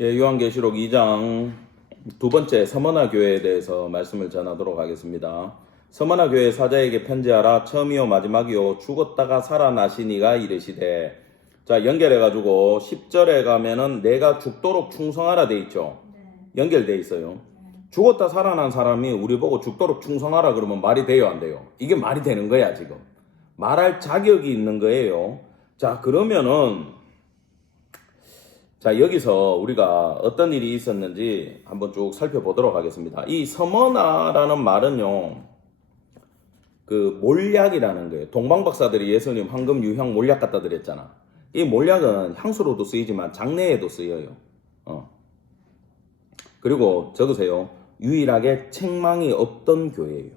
예, 요한계시록 2장 두 번째 서머나 교회에 대해서 말씀을 전하도록 하겠습니다. 서머나 교회 사자에게 편지하라. 처음이요 마지막이요 죽었다가 살아나시니가 이르시되. 자, 연결해가지고 10절에 가면은 내가 죽도록 충성하라 돼 있죠. 연결돼 있어요. 죽었다 살아난 사람이 우리 보고 죽도록 충성하라 그러면 말이 돼요, 안 돼요? 이게 말이 되는 거야, 지금. 말할 자격이 있는 거예요. 자, 그러면은 자, 여기서 우리가 어떤 일이 있었는지 한번 쭉 살펴보도록 하겠습니다. 이 서머나라는 말은요, 그 몰약이라는 거예요. 동방박사들이 예수님 황금 유향 몰약 갖다 드렸잖아. 이 몰약은 향수로도 쓰이지만 장례에도 쓰여요. 그리고 적으세요. 유일하게 책망이 없던 교회예요.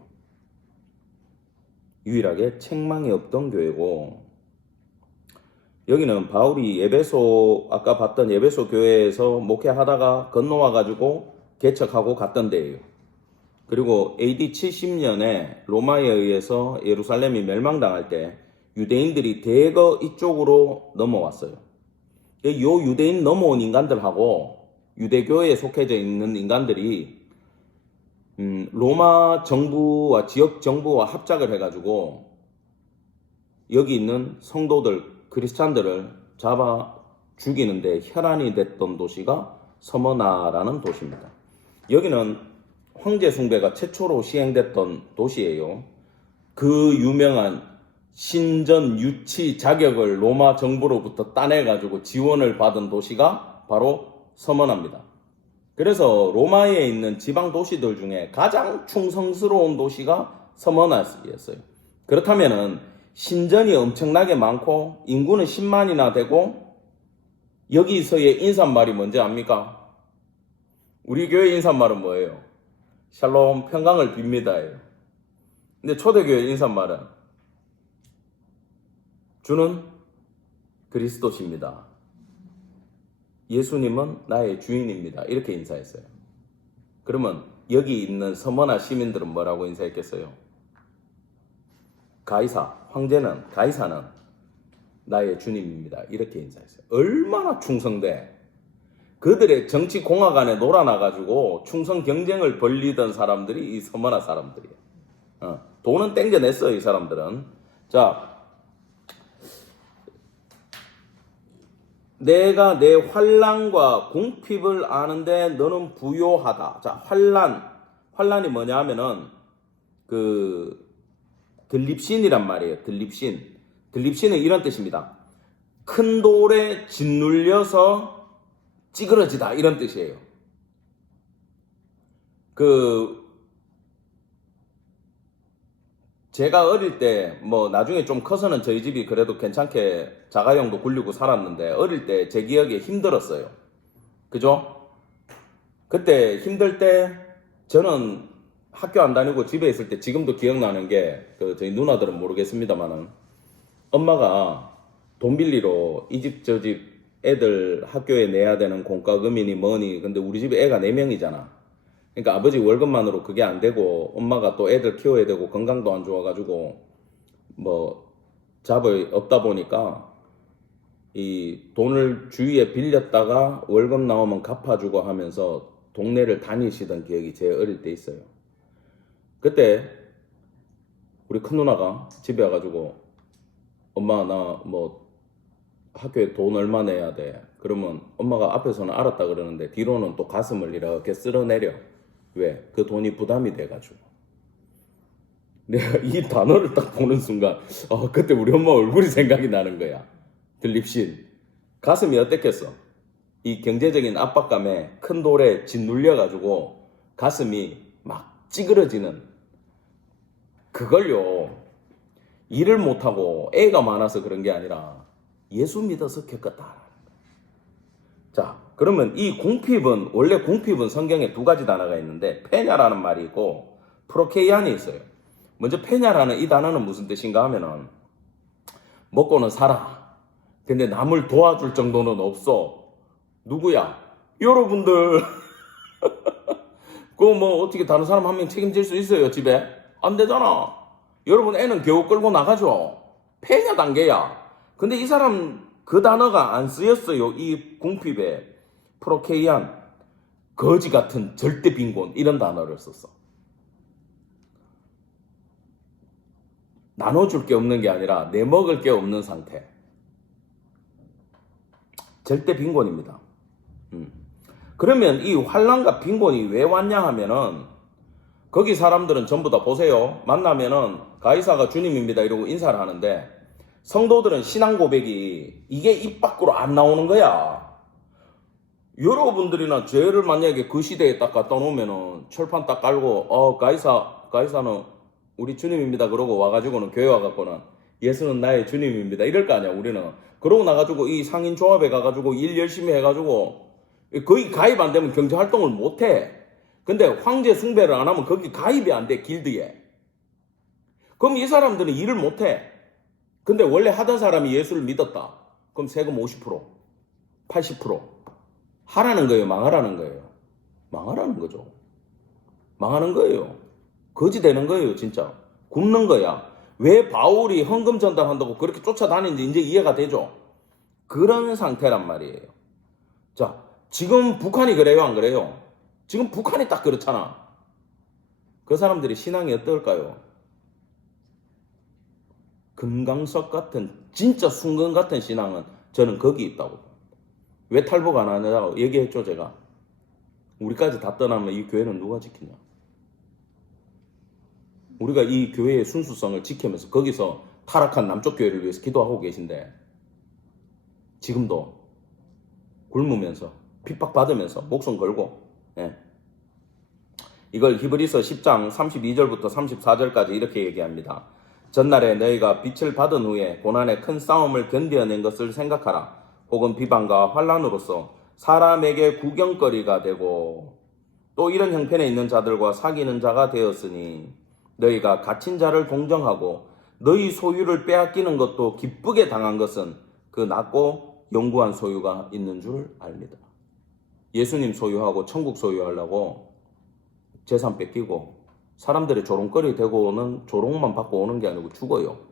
유일하게 책망이 없던 교회고, 여기는 바울이 예배소, 아까 봤던 예배소 교회에서 목회하다가 건너와가지고 개척하고 갔던 데예요. 그리고 AD 70년에 로마에 의해서 예루살렘이 멸망당할 때 유대인들이 대거 이쪽으로 넘어왔어요. 이 유대인 넘어온 인간들하고 유대교회에 속해져 있는 인간들이 로마 정부와 지역 정부와 합작을 해가지고 여기 있는 성도들, 크리스찬들을 잡아 죽이는데 혈안이 됐던 도시가 서머나라는 도시입니다. 여기는 황제 숭배가 최초로 시행됐던 도시예요. 그 유명한 신전 유치 자격을 로마 정부로부터 따내가지고 지원을 받은 도시가 바로 서머나입니다. 그래서 로마에 있는 지방 도시들 중에 가장 충성스러운 도시가 서머나였어요. 그렇다면은 신전이 엄청나게 많고 인구는 10만이나 되고 여기서의 인사말이 뭔지 압니까? 우리 교회 인사말은 뭐예요? 샬롬 평강을 빕니다예요. 근데 초대교회 인사말은 주는 그리스도십니다. 예수님은 나의 주인입니다. 이렇게 인사했어요. 그러면 여기 있는 서머나 시민들은 뭐라고 인사했겠어요? 가이사는 나의 주님입니다. 이렇게 인사했어요. 얼마나 충성돼. 그들의 정치 공학 안에 놀아나가지고 충성 경쟁을 벌리던 사람들이 이 서머나 사람들이에요. 돈은 땡겨냈어요, 이 사람들은. 자, 내가 내 환난과 궁핍을 아는데 너는 부요하다. 자, 환난이 뭐냐 하면은 들립신이란 말이에요. 들립신은 이런 뜻입니다. 큰 돌에 짓눌려서 찌그러지다, 이런 뜻이에요. 제가 어릴 때 나중에 좀 커서는 저희 집이 그래도 괜찮게 자가용도 굴리고 살았는데 어릴 때 제 기억에 힘들었어요. 그죠? 그때 힘들 때 저는 학교 안 다니고 집에 있을 때 지금도 기억나는 게 저희 누나들은 모르겠습니다만은 엄마가 돈 빌리러 이 집 저 집 애들 학교에 내야 되는 공과금이니 뭐니, 근데 우리 집에 애가 4명이잖아. 그러니까 아버지 월급만으로 그게 안 되고 엄마가 또 애들 키워야 되고 건강도 안 좋아가지고 잡을 없다 보니까 이 돈을 주위에 빌렸다가 월급 나오면 갚아주고 하면서 동네를 다니시던 기억이 제 어릴 때 있어요. 그때 우리 큰 누나가 집에 와가지고 엄마 나 학교에 돈 얼마 내야 돼. 그러면 엄마가 앞에서는 알았다 그러는데 뒤로는 또 가슴을 이렇게 쓸어내려. 왜? 그 돈이 부담이 돼가지고. 내가 이 단어를 딱 보는 순간 그때 우리 엄마 얼굴이 생각이 나는 거야. 들립신. 가슴이 어땠겠어? 이 경제적인 압박감에 큰 돌에 짓눌려가지고 가슴이 막 찌그러지는 그걸요, 일을 못하고 애가 많아서 그런 게 아니라 예수 믿어서 겪었다. 자, 그러면 이 궁핍은, 원래 궁핍은 성경에 두 가지 단어가 있는데 페냐라는 말이 있고 프로케이안이 있어요. 먼저 페냐라는 이 단어는 무슨 뜻인가 하면은 먹고는 살아. 근데 남을 도와줄 정도는 없어. 누구야? 여러분들. 어떻게 다른 사람 한 명 책임질 수 있어요, 집에? 안 되잖아. 여러분 애는 겨우 끌고 나가죠. 페냐 단계야. 근데 이 사람 그 단어가 안 쓰였어요. 이 궁핍에. 프로케이안, 거지 같은 절대 빈곤 이런 단어를 썼어. 나눠줄 게 없는 게 아니라 내 먹을 게 없는 상태. 절대 빈곤입니다. 그러면 이 환난과 빈곤이 왜 왔냐 하면은 거기 사람들은 전부 다 보세요. 만나면은 가이사가 주님입니다 이러고 인사를 하는데 성도들은 신앙 고백이 이게 입 밖으로 안 나오는 거야. 여러분들이나 죄를 만약에 그 시대에 딱 갖다 놓으면은 철판 딱 깔고 가이사는 우리 주님입니다 그러고 와가지고는 교회 와갖고는 예수는 나의 주님입니다 이럴 거 아니야 우리는. 그러고 나가지고 이 상인 조합에 가가지고 일 열심히 해가지고 거의 가입 안 되면 경제활동을 못해. 근데 황제 숭배를 안 하면 거기 가입이 안 돼 길드에. 그럼 이 사람들은 일을 못해. 근데 원래 하던 사람이 예수를 믿었다. 그럼 세금 50%, 80% 하라는 거예요, 망하라는 거예요? 망하라는 거죠. 망하는 거예요. 거지 되는 거예요, 진짜. 굶는 거야. 왜 바울이 헌금 전달한다고 그렇게 쫓아다니는지 이제 이해가 되죠? 그런 상태란 말이에요. 자, 지금 북한이 그래요, 안 그래요? 지금 북한이 딱 그렇잖아. 그 사람들이 신앙이 어떨까요? 금강석 같은 진짜 순금 같은 신앙은 저는 거기 있다고. 왜 탈북 안 하냐고 얘기했죠 제가. 우리까지 다 떠나면 이 교회는 누가 지키냐. 우리가 이 교회의 순수성을 지키면서 거기서 타락한 남쪽 교회를 위해서 기도하고 계신데 지금도 굶으면서 핍박받으면서 목숨 걸고 이걸 히브리서 10장 32절부터 34절까지 이렇게 얘기합니다. 전날에 너희가 빛을 받은 후에 고난의 큰 싸움을 견뎌낸 것을 생각하라. 혹은 비방과 환난으로서 사람에게 구경거리가 되고 또 이런 형편에 있는 자들과 사귀는 자가 되었으니 너희가 갇힌 자를 동정하고 너희 소유를 빼앗기는 것도 기쁘게 당한 것은 그 낮고 영구한 소유가 있는 줄 압니다. 예수님 소유하고 천국 소유하려고 재산 뺏기고 사람들의 조롱거리 되고 오는 조롱만 받고 오는 게 아니고 죽어요.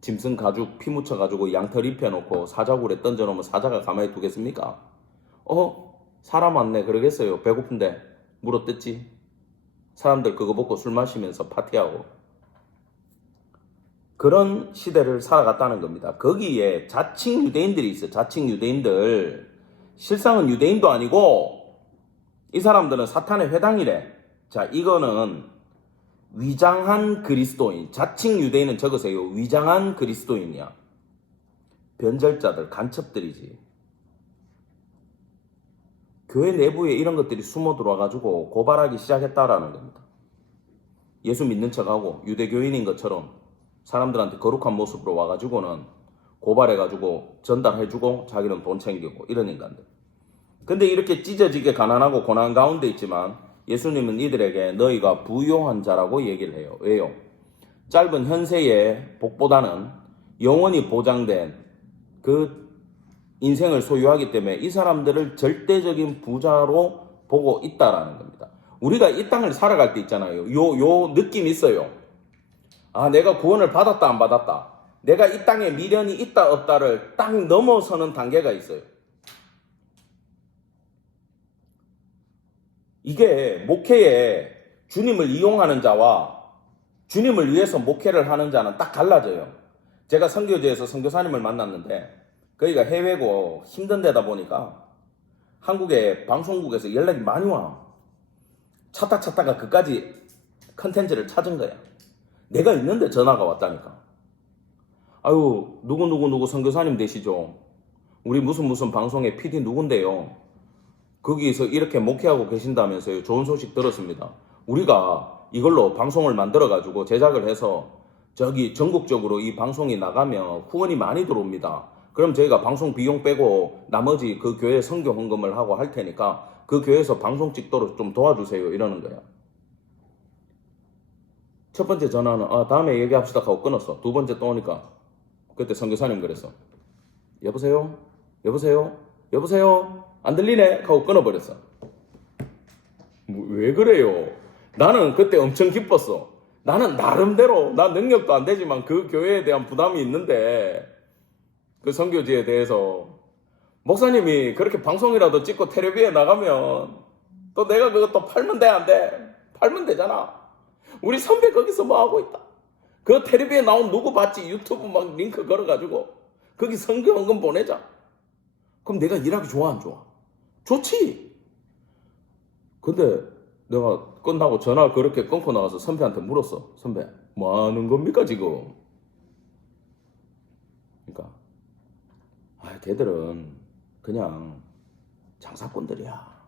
짐승 가죽 피 묻혀가지고 양털 입혀놓고 사자굴에 던져놓으면 사자가 가만히 두겠습니까? 사람 왔네 그러겠어요. 배고픈데 물어뜯지. 사람들 그거 먹고 술 마시면서 파티하고 그런 시대를 살아갔다는 겁니다. 거기에 자칭 유대인들이 있어요. 자칭 유대인들. 실상은 유대인도 아니고 이 사람들은 사탄의 회당이래. 자, 이거는 위장한 그리스도인. 자칭 유대인은 적으세요. 위장한 그리스도인이야. 변절자들, 간첩들이지. 교회 내부에 이런 것들이 숨어 들어와가지고 고발하기 시작했다라는 겁니다. 예수 믿는 척하고 유대교인인 것처럼 사람들한테 거룩한 모습으로 와가지고는 고발해가지고 전달해주고 자기는 돈 챙기고 이런 인간들. 근데 이렇게 찢어지게 가난하고 고난 가운데 있지만 예수님은 이들에게 너희가 부요한 자라고 얘기를 해요. 왜요? 짧은 현세의 복보다는 영원히 보장된 그 인생을 소유하기 때문에 이 사람들을 절대적인 부자로 보고 있다라는 겁니다. 우리가 이 땅을 살아갈 때 있잖아요. 요 느낌이 있어요. 아, 내가 구원을 받았다 안 받았다. 내가 이 땅에 미련이 있다 없다를 딱 넘어서는 단계가 있어요. 이게 목회에 주님을 이용하는 자와 주님을 위해서 목회를 하는 자는 딱 갈라져요. 제가 선교지에서 선교사님을 만났는데 거기가 해외고 힘든 데다 보니까 한국의 방송국에서 연락이 많이 와. 찾다가 그까지 컨텐츠를 찾은 거야. 내가 있는데 전화가 왔다니까. 아유, 누구 선교사님 되시죠? 우리 무슨 방송의 PD 누군데요? 거기서 이렇게 목회하고 계신다면서요. 좋은 소식 들었습니다. 우리가 이걸로 방송을 만들어가지고 제작을 해서 저기 전국적으로 이 방송이 나가면 후원이 많이 들어옵니다. 그럼 저희가 방송 비용 빼고 나머지 그 교회 선교 헌금을 하고 할 테니까 그 교회에서 방송 찍도록 좀 도와주세요. 이러는 거야. 첫 번째 전화는 다음에 얘기합시다 하고 끊었어. 두 번째 또 오니까 그때 선교사님 그랬어. 여보세요? 안 들리네? 하고 끊어버렸어. 왜 그래요? 나는 그때 엄청 기뻤어. 나는 나름대로 나 능력도 안 되지만 그 교회에 대한 부담이 있는데 그 선교지에 대해서 목사님이 그렇게 방송이라도 찍고 텔레비에 나가면 또 내가 그것도 팔면 돼, 안 돼? 팔면 되잖아. 우리 선배 거기서 뭐 하고 있다. 그 텔레비에 나온 누구 봤지? 유튜브 막 링크 걸어가지고 거기 성경헌금 보내자. 그럼 내가 일하기 좋아, 안 좋아? 좋지. 근데 내가 끝나고 전화 그렇게 끊고 나가서 선배한테 물었어. 선배, 뭐 하는 겁니까 지금? 그러니까 걔들은 그냥 장사꾼들이야.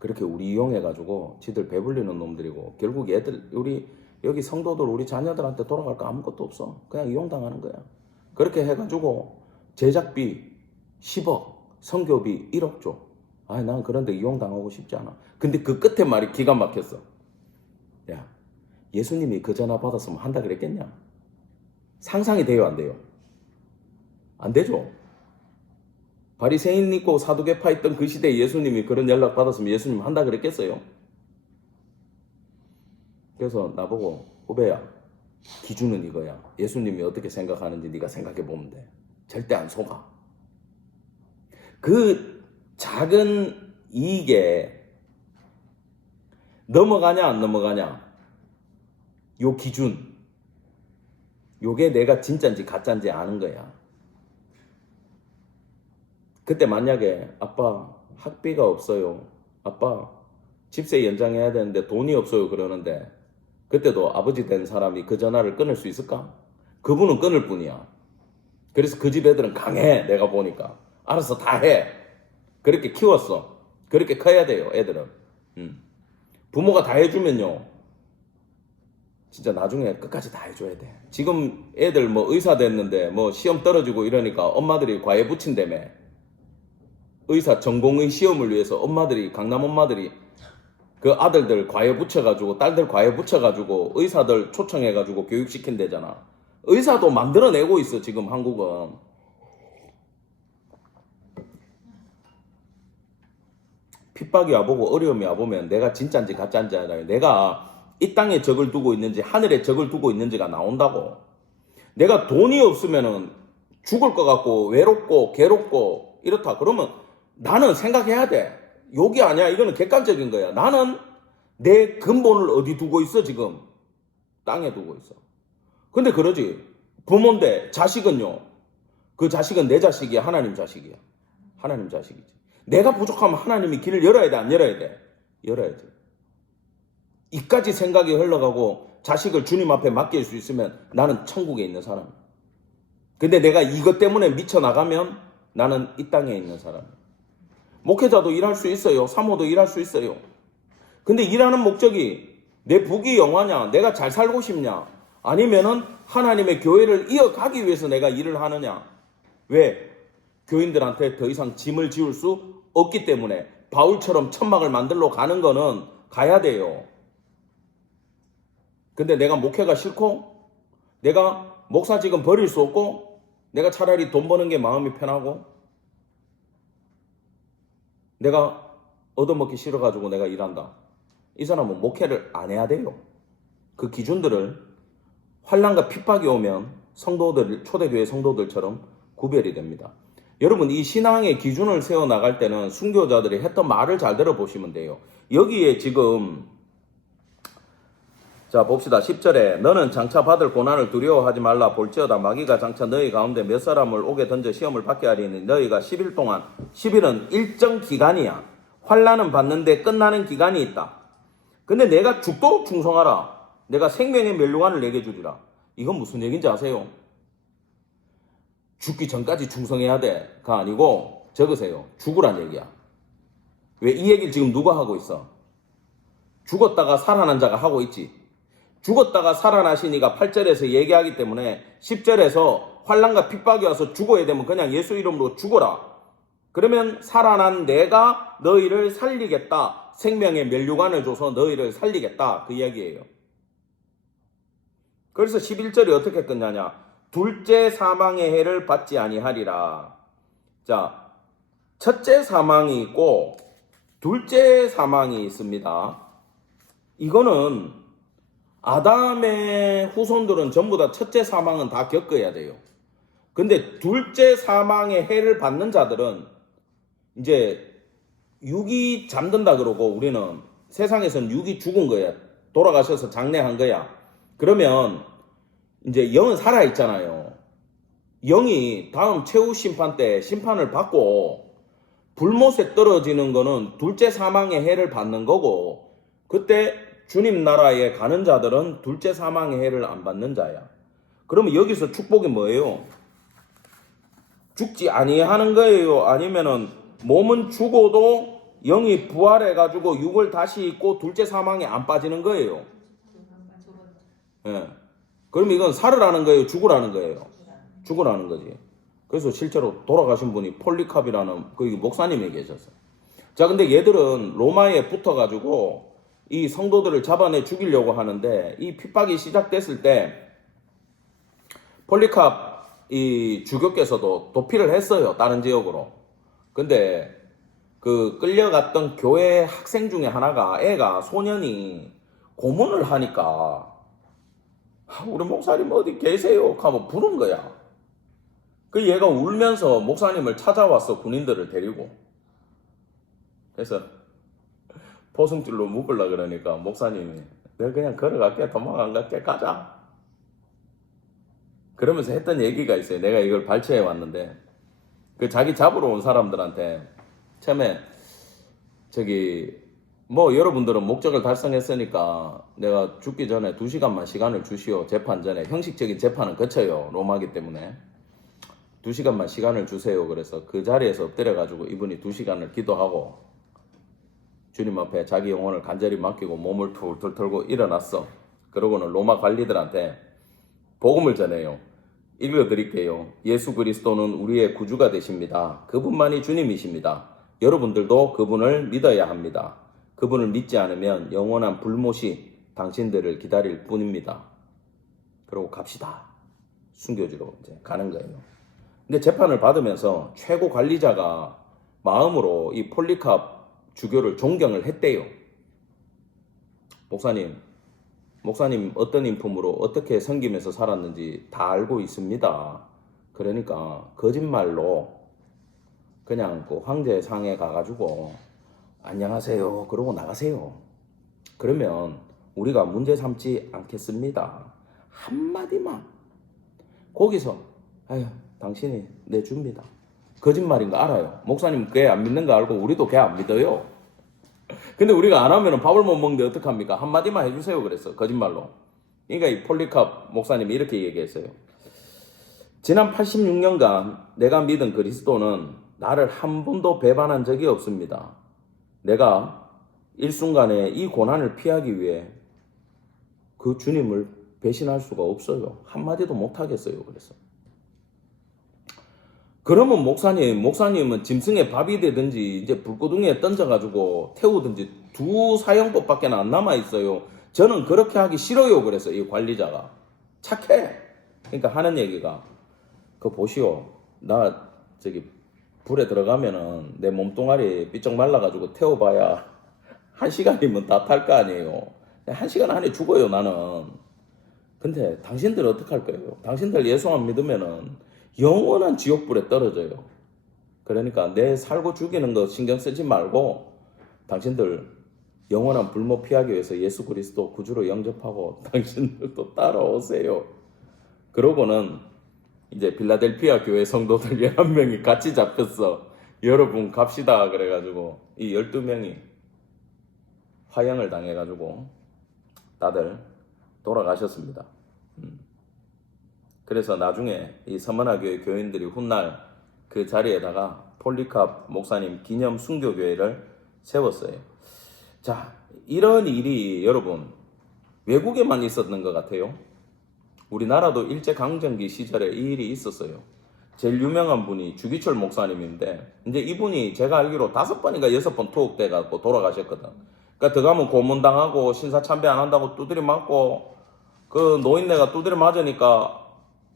그렇게 우리 이용해가지고 지들 배불리는 놈들이고 결국 얘들 우리 여기 성도들 우리 자녀들한테 돌아갈 거 아무것도 없어. 그냥 이용당하는 거야. 그렇게 해가지고 제작비 10억, 선교비 1억 줘. 난 그런데 이용당하고 싶지 않아. 근데 그 끝에 말이 기가 막혔어. 야, 예수님이 그 전화 받았으면 한다 그랬겠냐? 상상이 돼요, 안 돼요? 안 되죠. 바리새인 있고 사두개파 있던 그 시대에 예수님이 그런 연락 받았으면 예수님 한다 그랬겠어요? 그래서 나보고 후배야, 기준은 이거야. 예수님이 어떻게 생각하는지 네가 생각해 보면 돼. 절대 안 속아. 그 작은 이익에 넘어가냐 안 넘어가냐, 요 기준, 요게 내가 진짜인지 가짜인지 아는 거야. 그때 만약에 아빠 학비가 없어요, 아빠 집세 연장해야 되는데 돈이 없어요 그러는데 그때도 아버지 된 사람이 그 전화를 끊을 수 있을까? 그분은 끊을 뿐이야. 그래서 그 집 애들은 강해. 내가 보니까 알아서 다 해. 그렇게 키웠어. 그렇게 커야 돼요 애들은. 부모가 다 해주면요 진짜 나중에 끝까지 다 해줘야 돼. 지금 애들 뭐 의사 됐는데 뭐 시험 떨어지고 이러니까 엄마들이 과외 붙인다며. 의사 전공의 시험을 위해서 엄마들이, 강남 엄마들이 그 아들들 과외 붙여가지고 딸들 과외 붙여가지고 의사들 초청해가지고 교육시킨대잖아. 의사도 만들어내고 있어 지금 한국은. 핍박이 와보고 어려움이 와보면 내가 진짜인지 가짜인지 알아요. 내가 이 땅에 적을 두고 있는지 하늘에 적을 두고 있는지가 나온다고. 내가 돈이 없으면은 죽을 것 같고 외롭고 괴롭고 이렇다 그러면 나는 생각해야 돼. 욕이 아니야. 이거는 객관적인 거야. 나는 내 근본을 어디 두고 있어 지금? 땅에 두고 있어. 근데 그러지. 부모인데 자식은요. 그 자식은 내 자식이야, 하나님 자식이야. 하나님 자식이지. 내가 부족하면 하나님이 길을 열어야 돼, 안 열어야 돼? 열어야 돼. 이까지 생각이 흘러가고 자식을 주님 앞에 맡길 수 있으면 나는 천국에 있는 사람이야. 근데 내가 이것 때문에 미쳐나가면 나는 이 땅에 있는 사람이야. 목회자도 일할 수 있어요. 사모도 일할 수 있어요. 근데 일하는 목적이 내 부귀 영화냐, 내가 잘 살고 싶냐, 아니면은 하나님의 교회를 이어가기 위해서 내가 일을 하느냐. 왜? 교인들한테 더 이상 짐을 지울 수 없기 때문에 바울처럼 천막을 만들러 가는 거는 가야 돼요. 근데 내가 목회가 싫고 내가 목사직은 버릴 수 없고 내가 차라리 돈 버는 게 마음이 편하고 내가 얻어먹기 싫어가지고 내가 일한다. 이 사람은 목회를 안 해야 돼요. 그 기준들을 환난과 핍박이 오면 성도들, 초대교회 성도들처럼 구별이 됩니다. 여러분, 이 신앙의 기준을 세워나갈 때는 순교자들이 했던 말을 잘 들어보시면 돼요. 여기에 지금 자 봅시다. 10절에 너는 장차 받을 고난을 두려워하지 말라. 볼지어다 마귀가 장차 너희 가운데 몇 사람을 오게 던져 시험을 받게 하리니 너희가 10일 동안 10일은 일정 기간이야. 환난은 받는데 끝나는 기간이 있다. 근데 내가 죽도록 충성하라. 내가 생명의 멸류관을 내게 주리라. 이건 무슨 얘기인지 아세요? 죽기 전까지 충성해야 돼가 아니고 적으세요. 죽으란 얘기야. 왜 이 얘기를 지금 누가 하고 있어? 죽었다가 살아난 자가 하고 있지. 죽었다가 살아나시니가 8절에서 얘기하기 때문에 10절에서 환난과 핍박이 와서 죽어야 되면 그냥 예수 이름으로 죽어라. 그러면 살아난 내가 너희를 살리겠다. 생명의 멸류관을 줘서 너희를 살리겠다. 그 이야기예요. 그래서 11절이 어떻게 끝나냐. 둘째 사망의 해를 받지 아니하리라. 자, 첫째 사망이 있고 둘째 사망이 있습니다. 이거는 아담의 후손들은 전부 다 첫째 사망은 다 겪어야 돼요. 근데 둘째 사망의 해를 받는 자들은 이제 육이 잠든다 그러고 우리는 세상에선 육이 죽은 거야. 돌아가셔서 장례한 거야. 그러면 이제 영은 살아 있잖아요. 영이 다음 최후 심판 때 심판을 받고 불못에 떨어지는 거는 둘째 사망의 해를 받는 거고, 그때 주님 나라에 가는 자들은 둘째 사망의 해를 안 받는 자야. 그러면 여기서 축복이 뭐예요? 죽지 아니하는 거예요? 아니면은 몸은 죽어도 영이 부활해가지고 육을 다시 입고 둘째 사망에 안 빠지는 거예요? 예. 그럼 이건 살으라는 거예요? 죽으라는 거예요? 죽으라는 거지. 그래서 실제로 돌아가신 분이 폴리캅이라는 그 목사님이 계셨어요. 자, 근데 얘들은 로마에 붙어가지고 이 성도들을 잡아내 죽이려고 하는데, 이 핍박이 시작됐을 때 폴리캅 이 주교께서도 도피를 했어요. 다른 지역으로. 근데 그 끌려갔던 교회 학생 중에 하나가, 애가 소년이 고문을 하니까 우리 목사님 어디 계세요? 하고 부른 거야. 그 얘가 울면서 목사님을 찾아왔어. 군인들을 데리고. 그래서 포승줄로 묶으려 그러니까 목사님이 내가 그냥 걸어갈게, 도망 안 갈게, 가자. 그러면서 했던 얘기가 있어요. 내가 이걸 발췌해 왔는데, 그 자기 잡으러 온 사람들한테 처음에 뭐 여러분들은 목적을 달성했으니까 내가 죽기 전에 2시간만 시간을 주시오. 재판 전에 형식적인 재판은 거쳐요. 로마기 때문에 2시간만 시간을 주세요. 그래서 그 자리에서 엎드려가지고 이분이 2시간을 기도하고 주님 앞에 자기 영혼을 간절히 맡기고 몸을 툴툴 털고 일어났어. 그러고는 로마 관리들한테 복음을 전해요. 읽어드릴게요. 예수 그리스도는 우리의 구주가 되십니다. 그분만이 주님이십니다. 여러분들도 그분을 믿어야 합니다. 그분을 믿지 않으면 영원한 불못이 당신들을 기다릴 뿐입니다. 그러고 갑시다. 순교지로 이제 가는 거예요. 근데 재판을 받으면서 최고 관리자가 마음으로 이 폴리캅 주교를 존경을 했대요. 목사님 어떤 인품으로 어떻게 섬기면서 살았는지 다 알고 있습니다. 그러니까 거짓말로 그냥 그 황제상에 가가지고 안녕하세요 그러고 나가세요. 그러면 우리가 문제 삼지 않겠습니다. 한마디만. 거기서 아유 당신이 내줍니다. 거짓말인 거 알아요. 목사님 걔 안 믿는 거 알고 우리도 걔 안 믿어요. 근데 우리가 안 하면 밥을 못 먹는데 어떡합니까? 한마디만 해주세요 그랬어. 거짓말로. 그러니까 이 폴리캅 목사님이 이렇게 얘기했어요. 지난 86년간 내가 믿은 그리스도는 나를 한 번도 배반한 적이 없습니다. 내가 일순간에 이 고난을 피하기 위해 그 주님을 배신할 수가 없어요. 한마디도 못하겠어요. 그래서. 그러면 목사님은 짐승에 밥이 되든지 이제 불구덩이에 던져가지고 태우든지 두 사형법밖에 안 남아있어요. 저는 그렇게 하기 싫어요. 그래서 이 관리자가. 착해. 그러니까 하는 얘기가, 보시오. 나 불에 들어가면은 내 몸뚱아리 삐쩍 말라가지고 태워봐야 1시간이면 다 탈 거 아니에요. 1시간 안에 죽어요 나는. 근데 당신들 어떡할 거예요? 당신들 예수 안 믿으면은 영원한 지옥불에 떨어져요. 그러니까 내 살고 죽이는 거 신경 쓰지 말고 당신들 영원한 불못 피하기 위해서 예수 그리스도 구주로 영접하고 당신들도 따라오세요. 그러고는 이제 빌라델피아 교회 성도들 11명이 같이 잡혔어. 여러분 갑시다 그래가지고 이 12명이 화형을 당해가지고 다들 돌아가셨습니다. 그래서 나중에 이 서머나 교회 교인들이 훗날 그 자리에다가 폴리캅 목사님 기념 순교교회를 세웠어요. 자, 이런 일이 여러분 외국에만 있었던 것 같아요. 우리나라도 일제강점기 시절에 이 일이 있었어요. 제일 유명한 분이 주기철 목사님인데 이제 이분이 제가 알기로 5번인가 6번 투옥돼갖고 돌아가셨거든. 그러니까 들어가면 고문당하고 신사참배 안 한다고 두드려 맞고 그 노인네가 두드려 맞으니까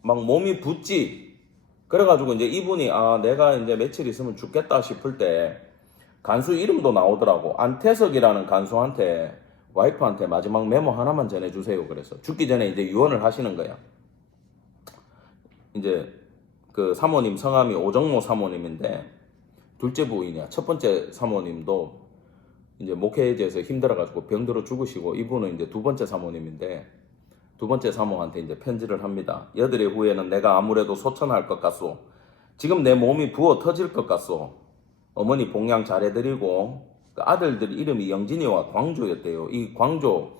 막 몸이 붓지. 그래가지고 이제 이분이 내가 이제 며칠 있으면 죽겠다 싶을 때 간수 이름도 나오더라고. 안태석이라는 간수한테 와이프한테 마지막 메모 하나만 전해주세요. 그래서 죽기 전에 이제 유언을 하시는 거야. 이제 그 사모님 성함이 오정모 사모님인데 둘째 부인이야. 첫 번째 사모님도 이제 목회제에서 힘들어가지고 병들어 죽으시고, 이분은 이제 두 번째 사모님인데, 두 번째 사모한테 이제 편지를 합니다. 여드레 후에는 내가 아무래도 소천할 것 같소. 지금 내 몸이 부어 터질 것 같소. 어머니 봉양 잘해드리고, 그 아들들 이름이 영진이와 광조였대요. 이 광조,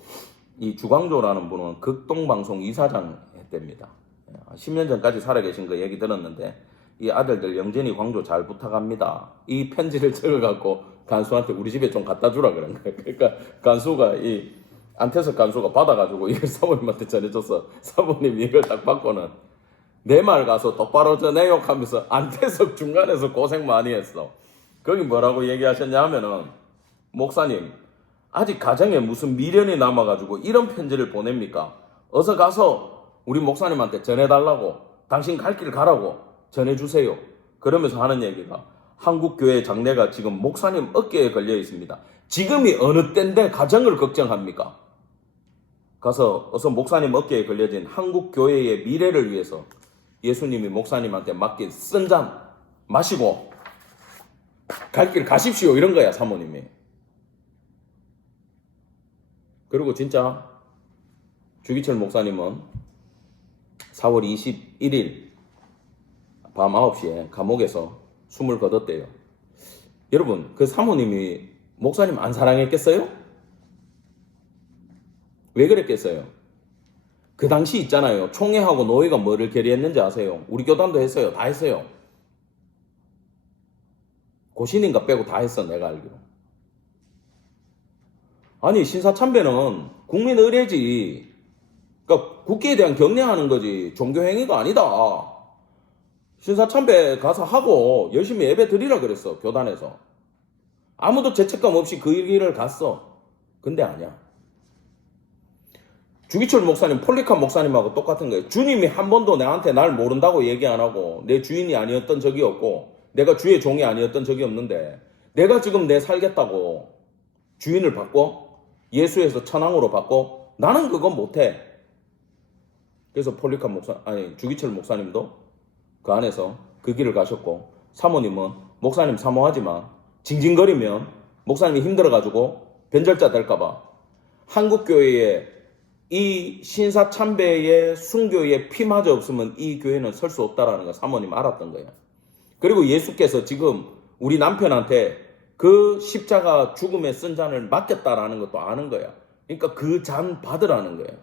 이 주광조라는 분은 극동방송 이사장 했답니다. 10년 전까지 살아계신 거 얘기 들었는데, 이 아들들 영진이 광조 잘 부탁합니다. 이 편지를 적어갖고 간수한테 우리 집에 좀 갖다 주라 그런 거예요. 그러니까 간수가 안태석 간수가 받아가지고 이걸 사모님한테 전해줘서, 사모님이 이걸 딱 받고는 내 말 가서 똑바로 전해요 하면서 안태석 중간에서 고생 많이 했어. 거기 뭐라고 얘기하셨냐 하면은, 목사님 아직 가정에 무슨 미련이 남아가지고 이런 편지를 보냅니까? 어서 가서 우리 목사님한테 전해달라고, 당신 갈 길 가라고 전해주세요. 그러면서 하는 얘기가, 한국교회 장례가 지금 목사님 어깨에 걸려 있습니다. 지금이 어느 때인데 가정을 걱정합니까? 가서 어서 목사님 어깨에 걸려진 한국교회의 미래를 위해서 예수님이 목사님한테 맡긴 쓴 잔 마시고 갈 길 가십시오, 이런 거야 사모님이. 그리고 진짜 주기철 목사님은 4월 21일 밤 9시에 감옥에서 숨을 거뒀대요. 여러분, 그 사모님이 목사님 안 사랑했겠어요? 왜 그랬겠어요? 그 당시 있잖아요. 총회하고 노회가 뭐를 결의했는지 아세요? 우리 교단도 했어요. 다 했어요. 고신인가 빼고 다 했어, 내가 알기로. 아니, 신사참배는 국민 의례지. 그러니까 국기에 대한 경례하는 거지 종교행위가 아니다. 신사참배 가서 하고 열심히 예배 드리라 그랬어, 교단에서. 아무도 죄책감 없이 그 길을 갔어. 근데 아니야. 주기철 목사님, 폴리칸 목사님하고 똑같은 거예요. 주님이 한 번도 나한테 날 모른다고 얘기 안 하고, 내 주인이 아니었던 적이 없고, 내가 주의 종이 아니었던 적이 없는데, 내가 지금 내 살겠다고 주인을 바꿔? 예수에서 천왕으로 바꿔? 나는 그건 못해. 그래서 주기철 목사님도 그 안에서 그 길을 가셨고, 사모님은 목사님 사모하지만 징징거리면 목사님이 힘들어가지고 변절자 될까봐 한국교회에 이 신사참배의 순교의 피마저 없으면 이 교회는 설 수 없다라는 걸 사모님 알았던 거예요. 그리고 예수께서 지금 우리 남편한테 그 십자가 죽음의 쓴 잔을 맡겼다라는 것도 아는 거야. 그러니까 그 잔 받으라는 거예요.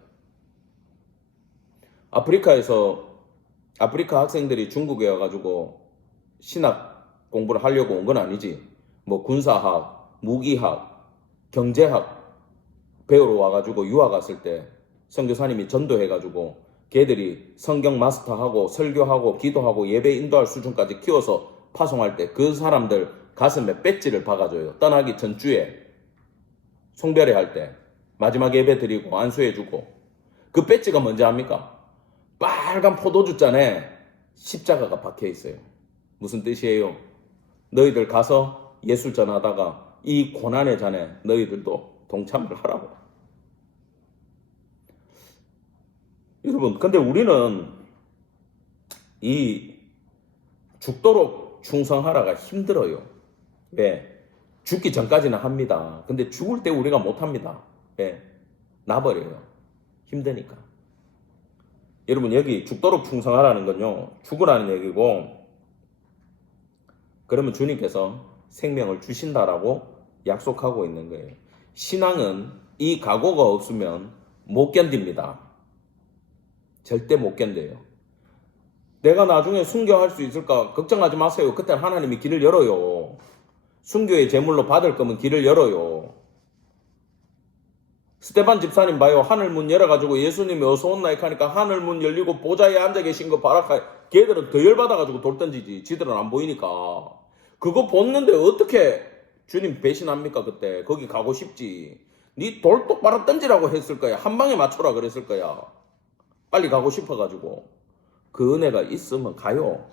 아프리카 학생들이 중국에 와가지고 신학 공부를 하려고 온 건 아니지. 뭐 군사학, 무기학, 경제학 배우러 와가지고 유학 갔을 때 선교사님이 전도해가지고 걔들이 성경 마스터하고 설교하고 기도하고 예배 인도할 수준까지 키워서 파송할 때 그 사람들 가슴에 배지를 박아줘요. 떠나기 전주에 송별회 할 때 마지막 예배 드리고 안수해주고, 그 배지가 뭔지 압니까? 빨간 포도주 잔에 십자가가 박혀 있어요. 무슨 뜻이에요? 너희들 가서 예수 전하다가 이 고난의 잔에 너희들도 동참을 하라고. 여러분, 근데 우리는 이 죽도록 충성하라가 힘들어요. 왜? 죽기 전까지는 합니다. 근데 죽을 때 우리가 못합니다. 왜? 나버려요. 힘드니까. 여러분, 여기 죽도록 충성하라는 건요, 죽으라는 얘기고, 그러면 주님께서 생명을 주신다라고 약속하고 있는 거예요. 신앙은 이 각오가 없으면 못 견딥니다. 절대 못 견뎌요. 내가 나중에 순교할 수 있을까 걱정하지 마세요. 그때 하나님이 길을 열어요. 순교의 제물로 받을 거면 길을 열어요. 스테반 집사님 봐요. 하늘 문 열어가지고 예수님이 어서 온나이까 하니까 하늘 문 열리고 보좌에 앉아 계신 거 바라카. 걔들은 더 열받아가지고 돌 던지지. 지들은 안 보이니까. 그거 봤는데 어떻게 주님 배신합니까? 그때 거기 가고 싶지. 니 돌 똑바로 던지라고 했을 거야. 한 방에 맞춰라 그랬을 거야. 빨리 가고 싶어가지고. 그 은혜가 있으면 가요.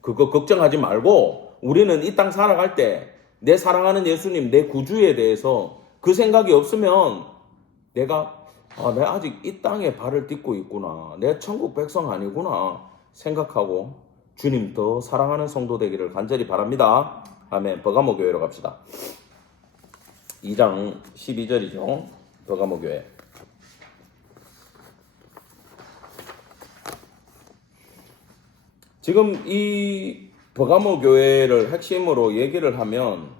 그거 걱정하지 말고, 우리는 이 땅 살아갈 때 내 사랑하는 예수님, 내 구주에 대해서 그 생각이 없으면 내가 아직 이 땅에 발을 딛고 있구나, 내 천국 백성 아니구나 생각하고 주님 더 사랑하는 성도 되기를 간절히 바랍니다. 아멘. 버가모 교회로 갑시다. 2장 12절이죠. 버가모 교회. 지금 이 버가모 교회를 핵심으로 얘기를 하면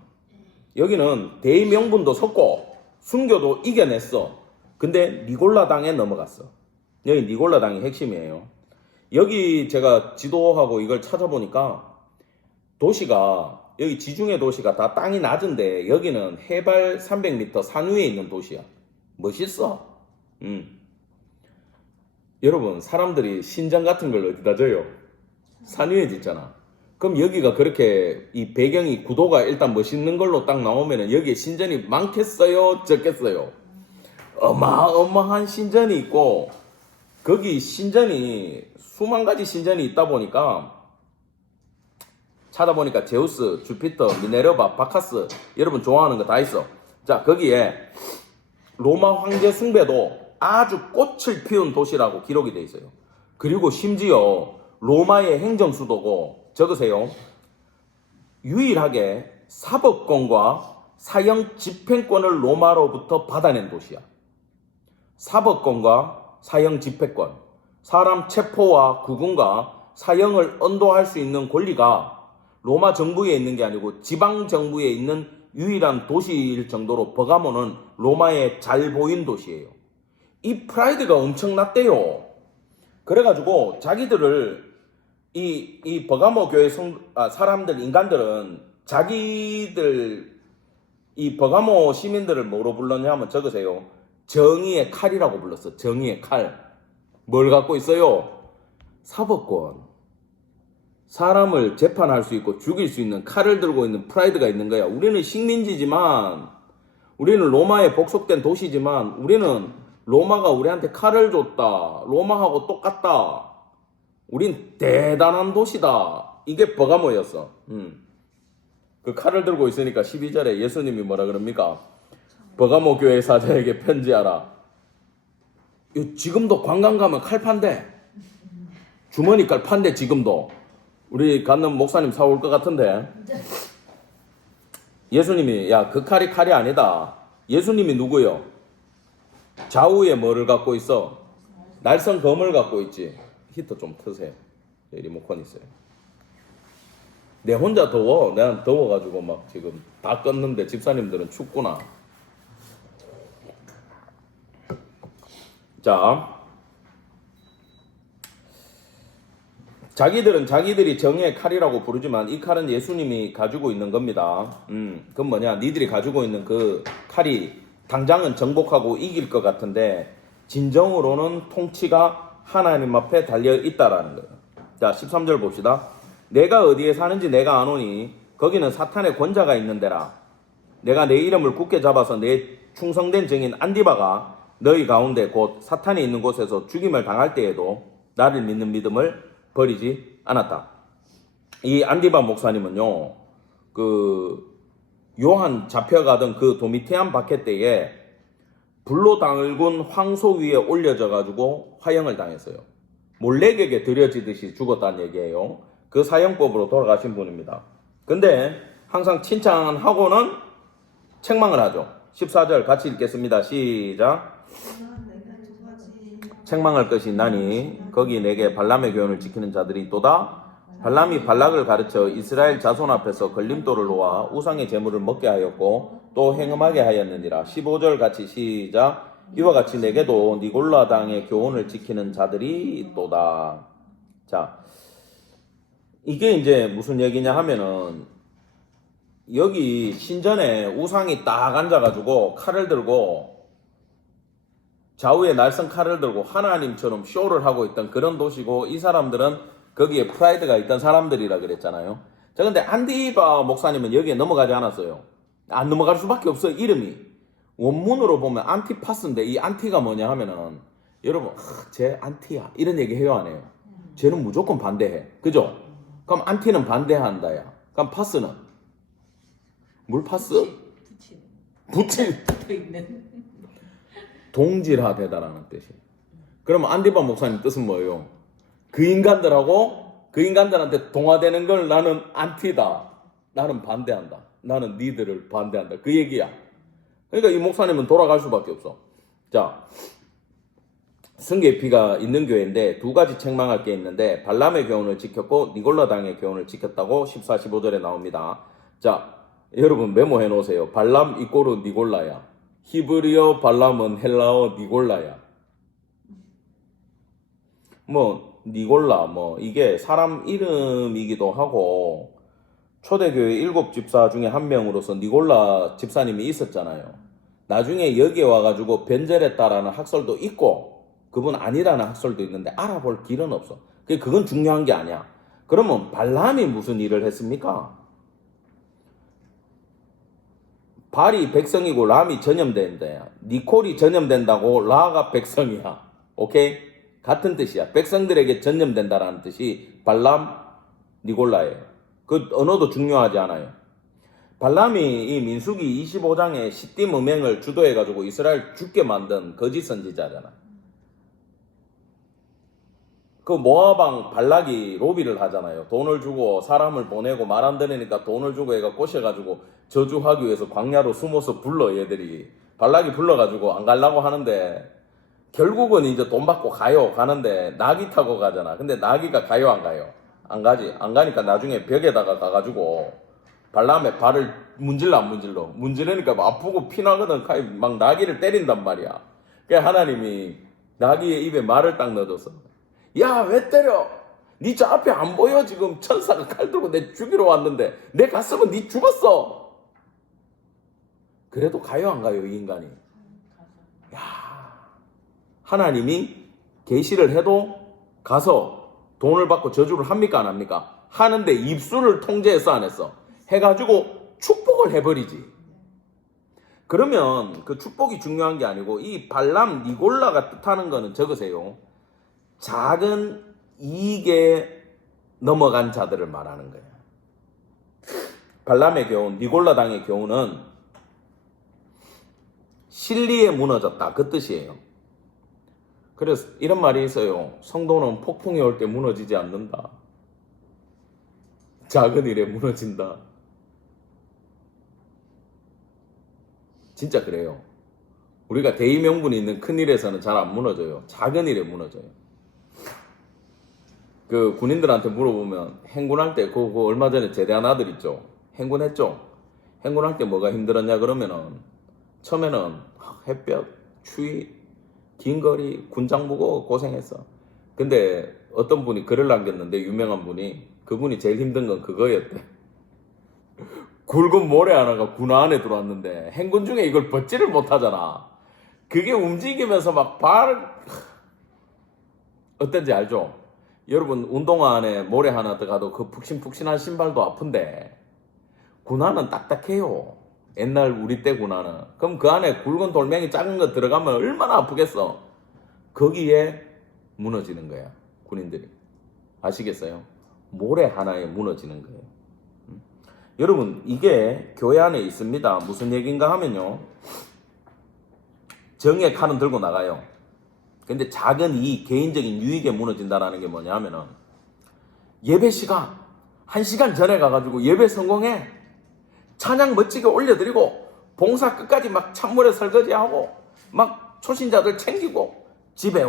여기는 대의명분도 섰고 순교도 이겨냈어. 근데 니골라 당에 넘어갔어. 여기 니골라 당이 핵심이에요. 여기 제가 지도하고 이걸 찾아보니까 도시가 여기 지중해 도시가 다 땅이 낮은데 여기는 해발 300m 산 위에 있는 도시야. 멋있어. 여러분 사람들이 신전 같은 걸 어디다 져요? 산 위에 짓잖아. 그럼 여기가 그렇게 이 배경이 구도가 일단 멋있는 걸로 딱 나오면은 여기에 신전이 많겠어요? 적겠어요? 어마어마한 신전이 있고 거기 신전이 수만 가지 신전이 있다 보니까 찾아보니까 제우스, 주피터, 미네르바, 바카스 여러분 좋아하는 거 다 있어. 자 거기에 로마 황제 숭배도 아주 꽃을 피운 도시라고 기록이 돼 있어요. 그리고 심지어 로마의 행정수도고 적으세요. 유일하게 사법권과 사형 집행권을 로마로부터 받아낸 도시야. 사법권과 사형 집행권, 사람 체포와 구금과 사형을 언도할 수 있는 권리가 로마 정부에 있는 게 아니고 지방 정부에 있는 유일한 도시일 정도로 버가모는 로마에 잘 보인 도시예요. 이 프라이드가 엄청났대요. 그래가지고 자기들을 이 버가모 교회 사람들, 인간들은 자기들, 이 버가모 시민들을 뭐로 불렀냐 하면 적으세요. 정의의 칼이라고 불렀어. 정의의 칼. 뭘 갖고 있어요? 사법권. 사람을 재판할 수 있고 죽일 수 있는 칼을 들고 있는 프라이드가 있는 거야. 우리는 식민지지만, 우리는 로마에 복속된 도시지만, 우리는 로마가 우리한테 칼을 줬다. 로마하고 똑같다. 우린 대단한 도시다. 이게 버가모였어. 그 칼을 들고 있으니까 12절에 예수님이 뭐라 그럽니까? 버가모 교회 사자에게 편지하라. 지금도 관광 가면 칼 판대. 주머니 칼 판대 지금도. 우리 갖는 목사님 사올 것 같은데. 예수님이 야 그 칼이 칼이 아니다. 예수님이 누구요? 좌우에 뭐를 갖고 있어? 날선 검을 갖고 있지. 히터 좀 트세요. 리모컨 있어요. 내 혼자 더워. 내가 더워가지고 막 지금 다 껐는데 집사님들은 춥구나. 자, 자기들은 자기들이 정의의 칼이라고 부르지만 이 칼은 예수님이 가지고 있는 겁니다. 그건 뭐냐? 니들이 가지고 있는 그 칼이 당장은 정복하고 이길 것 같은데 진정으로는 통치가 하나님 앞에 달려 있다라는 거예요. 자, 13절 봅시다. 내가 어디에 사는지 내가 아노니 거기는 사탄의 권자가 있는 데라. 내가 내 이름을 굳게 잡아서 내 충성된 증인 안디바가 너희 가운데 곧 사탄이 있는 곳에서 죽임을 당할 때에도 나를 믿는 믿음을 버리지 않았다. 이 안디바 목사님은요, 그 요한 잡혀가던 그 도미티안 박해 때에 불로 달군 황소 위에 올려져 가지고 화형을 당했어요. 몰래에게 들여지듯이 죽었다는 얘기예요. 그 사형법으로 돌아가신 분입니다. 근데 항상 칭찬하고는 책망을 하죠. 14절 같이 읽겠습니다. 시작. 책망할 것이 있나니 거기 내게 발람의 교훈을 지키는 자들이 있도다. 발람이 발락을 가르쳐 이스라엘 자손 앞에서 걸림돌을 놓아 우상의 제물을 먹게 하였고 또 행음하게 하였느니라. 15절 같이 시작. 이와 같이 내게도 니골라 당의 교훈을 지키는 자들이 있도다. 자, 이게 이제 무슨 얘기냐 하면은 여기 신전에 우상이 딱 앉아가지고 칼을 들고 좌우에 날선 칼을 들고 하나님처럼 쇼를 하고 있던 그런 도시고 이 사람들은 거기에 프라이드가 있던 사람들이라 그랬잖아요. 자, 근데 안디바 목사님은 여기에 넘어가지 않았어요. 안 넘어갈 수밖에 없어요. 이름이 원문으로 보면 안티파스인데 이 안티가 뭐냐 하면은 여러분 쟤 안티야 이런 얘기 해요 안 해요? 쟤는 무조건 반대해. 그죠? 그럼 안티는 반대한다야. 그럼 파스는 물파스? 붙일 동질화되다라는 뜻이. 그러면 안디바 목사님 뜻은 뭐예요? 그 인간들하고 그 인간들한테 동화되는 걸 나는 안티다. 나는 반대한다. 나는 니들을 반대한다. 그 얘기야. 그러니까 이 목사님은 돌아갈 수밖에 없어. 자, 승계피가 있는 교회인데 두 가지 책망할 게 있는데 발람의 교훈을 지켰고 니골라당의 교훈을 지켰다고 14, 15절에 나옵니다. 자, 여러분 메모해 놓으세요. 발람 이꼬르 니골라야. 히브리어 발람은 헬라어 니골라야. 뭐 니골라 뭐 이게 사람 이름이기도 하고 초대교회 7집사 중에 한 명으로서 니골라 집사님이 있었잖아요. 나중에 여기에 와가지고 변절했다라는 학설도 있고 그분 아니라는 학설도 있는데 알아볼 길은 없어. 그건 중요한 게 아니야. 그러면 발람이 무슨 일을 했습니까? 발이 백성이고 람이 전염된대. 니콜이 전염된다고 라가 백성이야. 오케이? 같은 뜻이야. 백성들에게 전염된다라는 뜻이 발람, 니골라예요. 그 언어도 중요하지 않아요. 발람이 이 민수기 25장에 시딤 음행을 주도해가지고 이스라엘 죽게 만든 거짓 선지자잖아. 그 모아방 발락이 로비를 하잖아요. 돈을 주고 사람을 보내고 말 안 들으니까 돈을 주고 얘가 꼬셔가지고 저주하기 위해서 광야로 숨어서 불러 얘들이. 발락이 불러가지고 안 가려고 하는데 결국은 이제 돈 받고 가는데 나귀 타고 가잖아. 근데 나귀가 가요 안 가요? 안 가지. 안 가니까 나중에 벽에다가 가가지고 발람의 발을 문질러. 문지르니까 아프고 피나거든. 막 나귀를 때린단 말이야. 그래서 하나님이 나귀의 입에 말을 딱 넣어줬어. 야, 왜 때려? 니 저 앞에 안 보여? 지금 천사가 칼 들고 내 죽이러 왔는데 내 갔으면 니 죽었어. 그래도 가요 안 가요 이 인간이? 야, 하나님이 계시를 해도 가서 돈을 받고 저주를 합니까 안 합니까? 하는데 입술을 통제했어 안 했어? 해가지고 축복을 해버리지. 그러면 그 축복이 중요한 게 아니고 이 발람 니골라가 뜻하는 거는 적으세요. 작은 이익에 넘어간 자들을 말하는 거예요. 발람의 교훈, 니골라 당의 교훈은 실리에 무너졌다 그 뜻이에요. 그래서 이런 말이 있어요. 성도는 폭풍이 올 때 무너지지 않는다. 작은 일에 무너진다. 진짜 그래요. 우리가 대의 명분이 있는 큰 일에서는 잘 안 무너져요. 작은 일에 무너져요. 그 군인들한테 물어보면 행군할 때 그거 얼마 전에 제대한 아들 있죠. 행군했죠. 행군할 때 뭐가 힘들었냐 그러면은 처음에는 햇볕, 추위, 긴 거리, 군장 무고 고생했어. 근데 어떤 분이 글을 남겼는데 유명한 분이 그분이 제일 힘든 건 그거였대. 굵은 모래 하나가 군 안에 들어왔는데 행군 중에 이걸 벗지를 못하잖아. 그게 움직이면서 막 어떤지 알죠? 여러분 운동화 안에 모래 하나 들어가도 그 푹신푹신한 신발도 아픈데 군화는 딱딱해요. 옛날 우리 때 군화는. 그럼 그 안에 굵은 돌멩이 작은 거 들어가면 얼마나 아프겠어. 거기에 무너지는 거야 군인들이. 아시겠어요? 모래 하나에 무너지는 거예요. 여러분 이게 교회 안에 있습니다. 무슨 얘기인가 하면요. 정의 칼은 들고 나가요. 근데 작은 이익, 개인적인 유익에 무너진다는 게 뭐냐 하면은 예배 시간 1시간 전에 가가지고 예배 성공해 찬양 멋지게 올려드리고 봉사 끝까지 막 찬물에 설거지하고 막 초신자들 챙기고 집에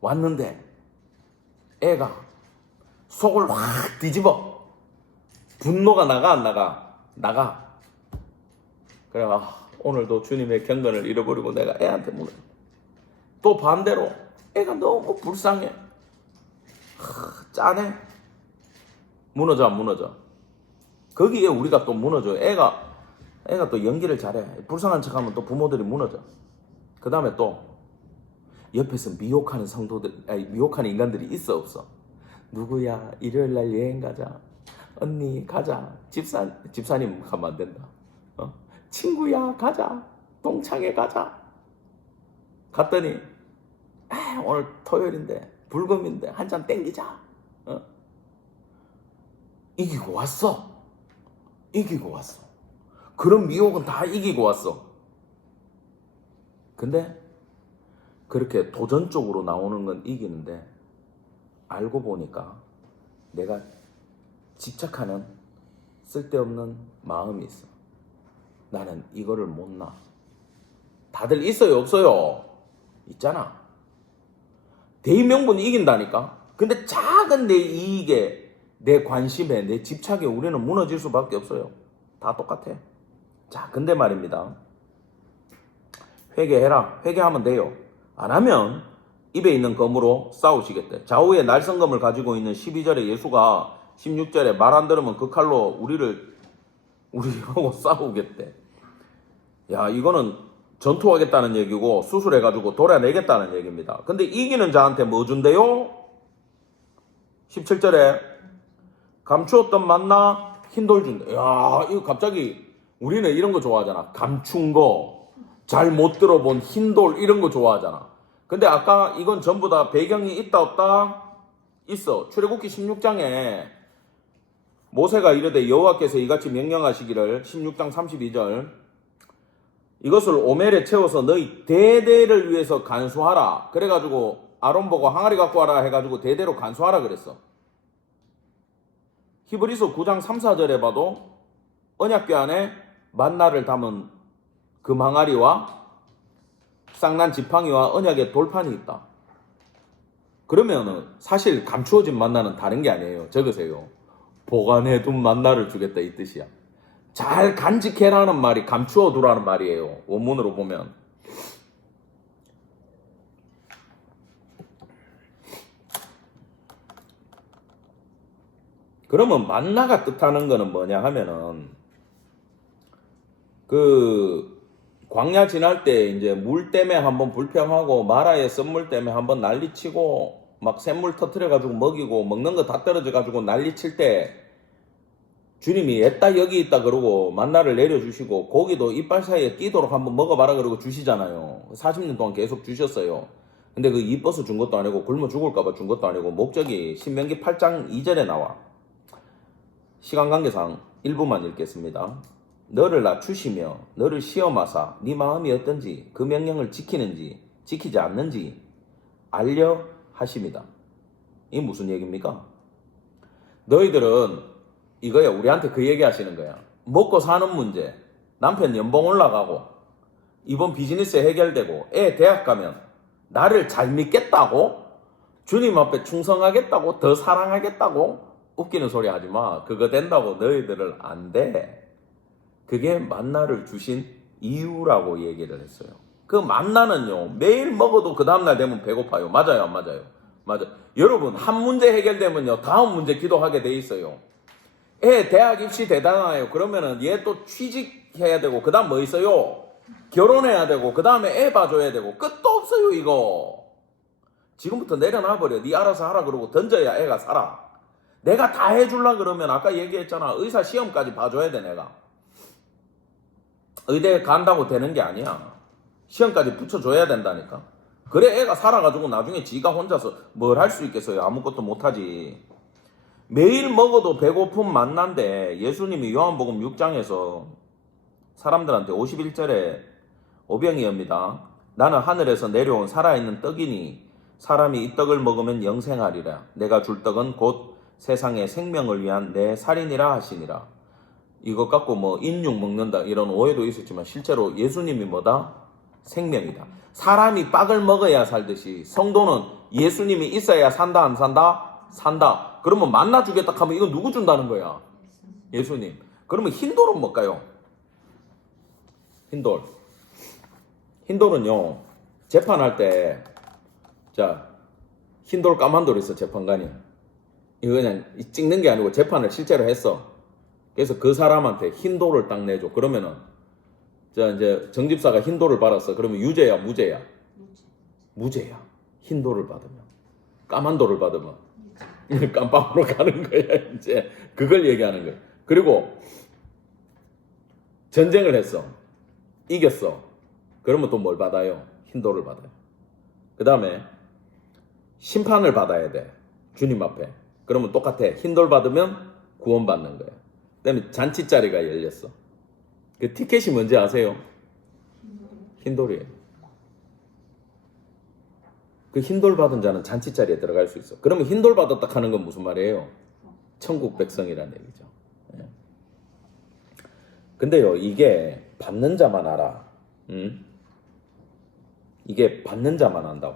왔는데 애가 속을 확 뒤집어. 분노가 나가 안 나가? 나가. 그래 오늘도 주님의 경건을 잃어버리고 내가 애한테 무너져. 또 반대로 애가 너무 불쌍해. 짠해. 무너져 안 무너져? 거기에 우리가 또 무너져. 애가 또 연기를 잘해. 불쌍한 척하면 또 부모들이 무너져. 그 다음에 또 옆에서 미혹하는 미혹하는 인간들이 있어 없어? 누구야? 일요일날 여행 가자. 언니 가자. 집사님 가면 안 된다. 친구야 가자. 동창회 가자. 갔더니 오늘 토요일인데 불금인데 한잔 땡기자. 이기고 왔어. 그런 미혹은 다 이기고 왔어. 근데 그렇게 도전적으로 나오는 건 이기는데 알고 보니까 내가 집착하는 쓸데없는 마음이 있어. 나는 이거를 못 나. 다들 있어요, 없어요? 있잖아. 대의명분이 이긴다니까. 근데 작은 내 이익에, 내 관심에, 내 집착에 우리는 무너질 수밖에 없어요. 다 똑같아. 자, 근데 말입니다. 회개해라. 회개하면 돼요. 안 하면 입에 있는 검으로 싸우시겠대. 좌우에 날성검을 가지고 있는 12절에 예수가 16절에 말 안 들으면 그 칼로 우리하고 싸우겠대. 야, 이거는 전투하겠다는 얘기고 수술해가지고 도려내겠다는 얘기입니다. 근데 이기는 자한테 뭐 준대요? 17절에 감추었던 만나 흰돌 준대. 야, 이거 갑자기 우리는 이런 거 좋아하잖아. 감춘 거, 잘 못 들어본 흰돌 이런 거 좋아하잖아. 근데 아까 이건 전부 다 배경이 있다 없다? 있어. 출애굽기 16장에 모세가 이르되 여호와께서 이같이 명령하시기를 16장 32절 이것을 오멜에 채워서 너희 대대를 위해서 간수하라. 그래가지고 아론 보고 항아리 갖고 와라 해가지고 대대로 간수하라 그랬어. 히브리서 9장 3, 4절에 봐도 언약궤 안에 만나를 담은 그 항아리와 쌍난 지팡이와 언약의 돌판이 있다. 그러면은 사실 감추어진 만나는 다른 게 아니에요. 적으세요. 보관해둔 만나를 주겠다 이 뜻이야. 잘 간직해라는 말이 감추어 두라는 말이에요. 원문으로 보면. 그러면 만나가 뜻하는 거는 뭐냐 하면은 그 광야 지날 때 이제 물 때문에 한번 불평하고 마라의 썬물 때문에 한번 난리치고 막 샘물 터트려 가지고 먹이고 먹는 거 다 떨어져 가지고 난리칠 때 주님이 애따 여기 있다 그러고 만나를 내려주시고 고기도 이빨 사이에 끼도록 한번 먹어봐라 그러고 주시잖아요. 40년 동안 계속 주셨어요. 근데 그 이뻐서 준 것도 아니고 굶어 죽을까봐 준 것도 아니고 목적이 신명기 8장 2절에 나와. 시간 관계상 일부만 읽겠습니다. 너를 낮추시며 너를 시험하사 네 마음이 어떤지 그 명령을 지키는지 지키지 않는지 알려 하십니다. 이게 무슨 얘기입니까? 너희들은 이거야. 우리한테 그 얘기 하시는 거야. 먹고 사는 문제, 남편 연봉 올라가고 이번 비즈니스 해결되고 애 대학 가면 나를 잘 믿겠다고? 주님 앞에 충성하겠다고? 더 사랑하겠다고? 웃기는 소리 하지 마. 그거 된다고 너희들은 안 돼. 그게 만나를 주신 이유라고 얘기를 했어요. 그 만나는요, 매일 먹어도 그 다음날 되면 배고파요. 맞아요, 안 맞아요? 맞아요. 여러분, 한 문제 해결되면요, 다음 문제 기도하게 돼 있어요. 애 대학 입시 대단하요. 그러면은 얘 또 취직해야 되고, 그 다음 뭐 있어요? 결혼해야 되고, 그 다음에 애 봐줘야 되고, 끝도 없어요, 이거. 지금부터 내려놔버려. 네 알아서 하라 그러고 던져야 애가 살아. 내가 다 해줄라 그러면 아까 얘기했잖아. 의사 시험까지 봐줘야 돼, 내가. 의대 간다고 되는 게 아니야. 시험까지 붙여줘야 된다니까. 그래 애가 살아가지고 나중에 지가 혼자서 뭘 할 수 있겠어요. 아무것도 못하지. 매일 먹어도 배고픔 만난데 예수님이 요한복음 6장에서 사람들한테 51절에 오병이어입니다. 나는 하늘에서 내려온 살아있는 떡이니 사람이 이 떡을 먹으면 영생하리라. 내가 줄 떡은 곧 세상의 생명을 위한 내 살이니라 하시니라. 이것 갖고 뭐 인육 먹는다 이런 오해도 있었지만 실제로 예수님이 뭐다? 생명이다. 사람이 빵을 먹어야 살듯이 성도는 예수님이 있어야 산다 안 산다? 산다. 그러면 만나 주겠다 하면 이거 누구 준다는 거야? 예수님. 그러면 흰돌은 뭘까요? 흰돌. 흰돌은요, 재판할 때, 자, 흰돌 까만 돌 있어, 재판관이. 이거 그냥 찍는 게 아니고 재판을 실제로 했어. 그래서 그 사람한테 흰돌을 딱 내줘. 그러면은, 자, 이제 정집사가 흰돌을 받았어. 그러면 유죄야, 무죄야? 무죄야. 흰돌을 받으면. 까만 돌을 받으면. 깜빵으로 가는 거야, 이제. 그걸 얘기하는 거야. 그리고, 전쟁을 했어. 이겼어. 그러면 또 뭘 받아요? 흰돌을 받아요. 그 다음에, 심판을 받아야 돼. 주님 앞에. 그러면 똑같아. 흰돌 받으면 구원받는 거야. 그 다음에 잔치자리가 열렸어. 그 티켓이 뭔지 아세요? 흰돌이에요. 그 흰돌 받은 자는 잔치자리에 들어갈 수 있어. 그러면 흰돌 받았다 하는 건 무슨 말이에요? 천국 백성이라는 얘기죠. 예. 근데요, 이게 받는 자만 알아. 이게 받는 자만 안다고.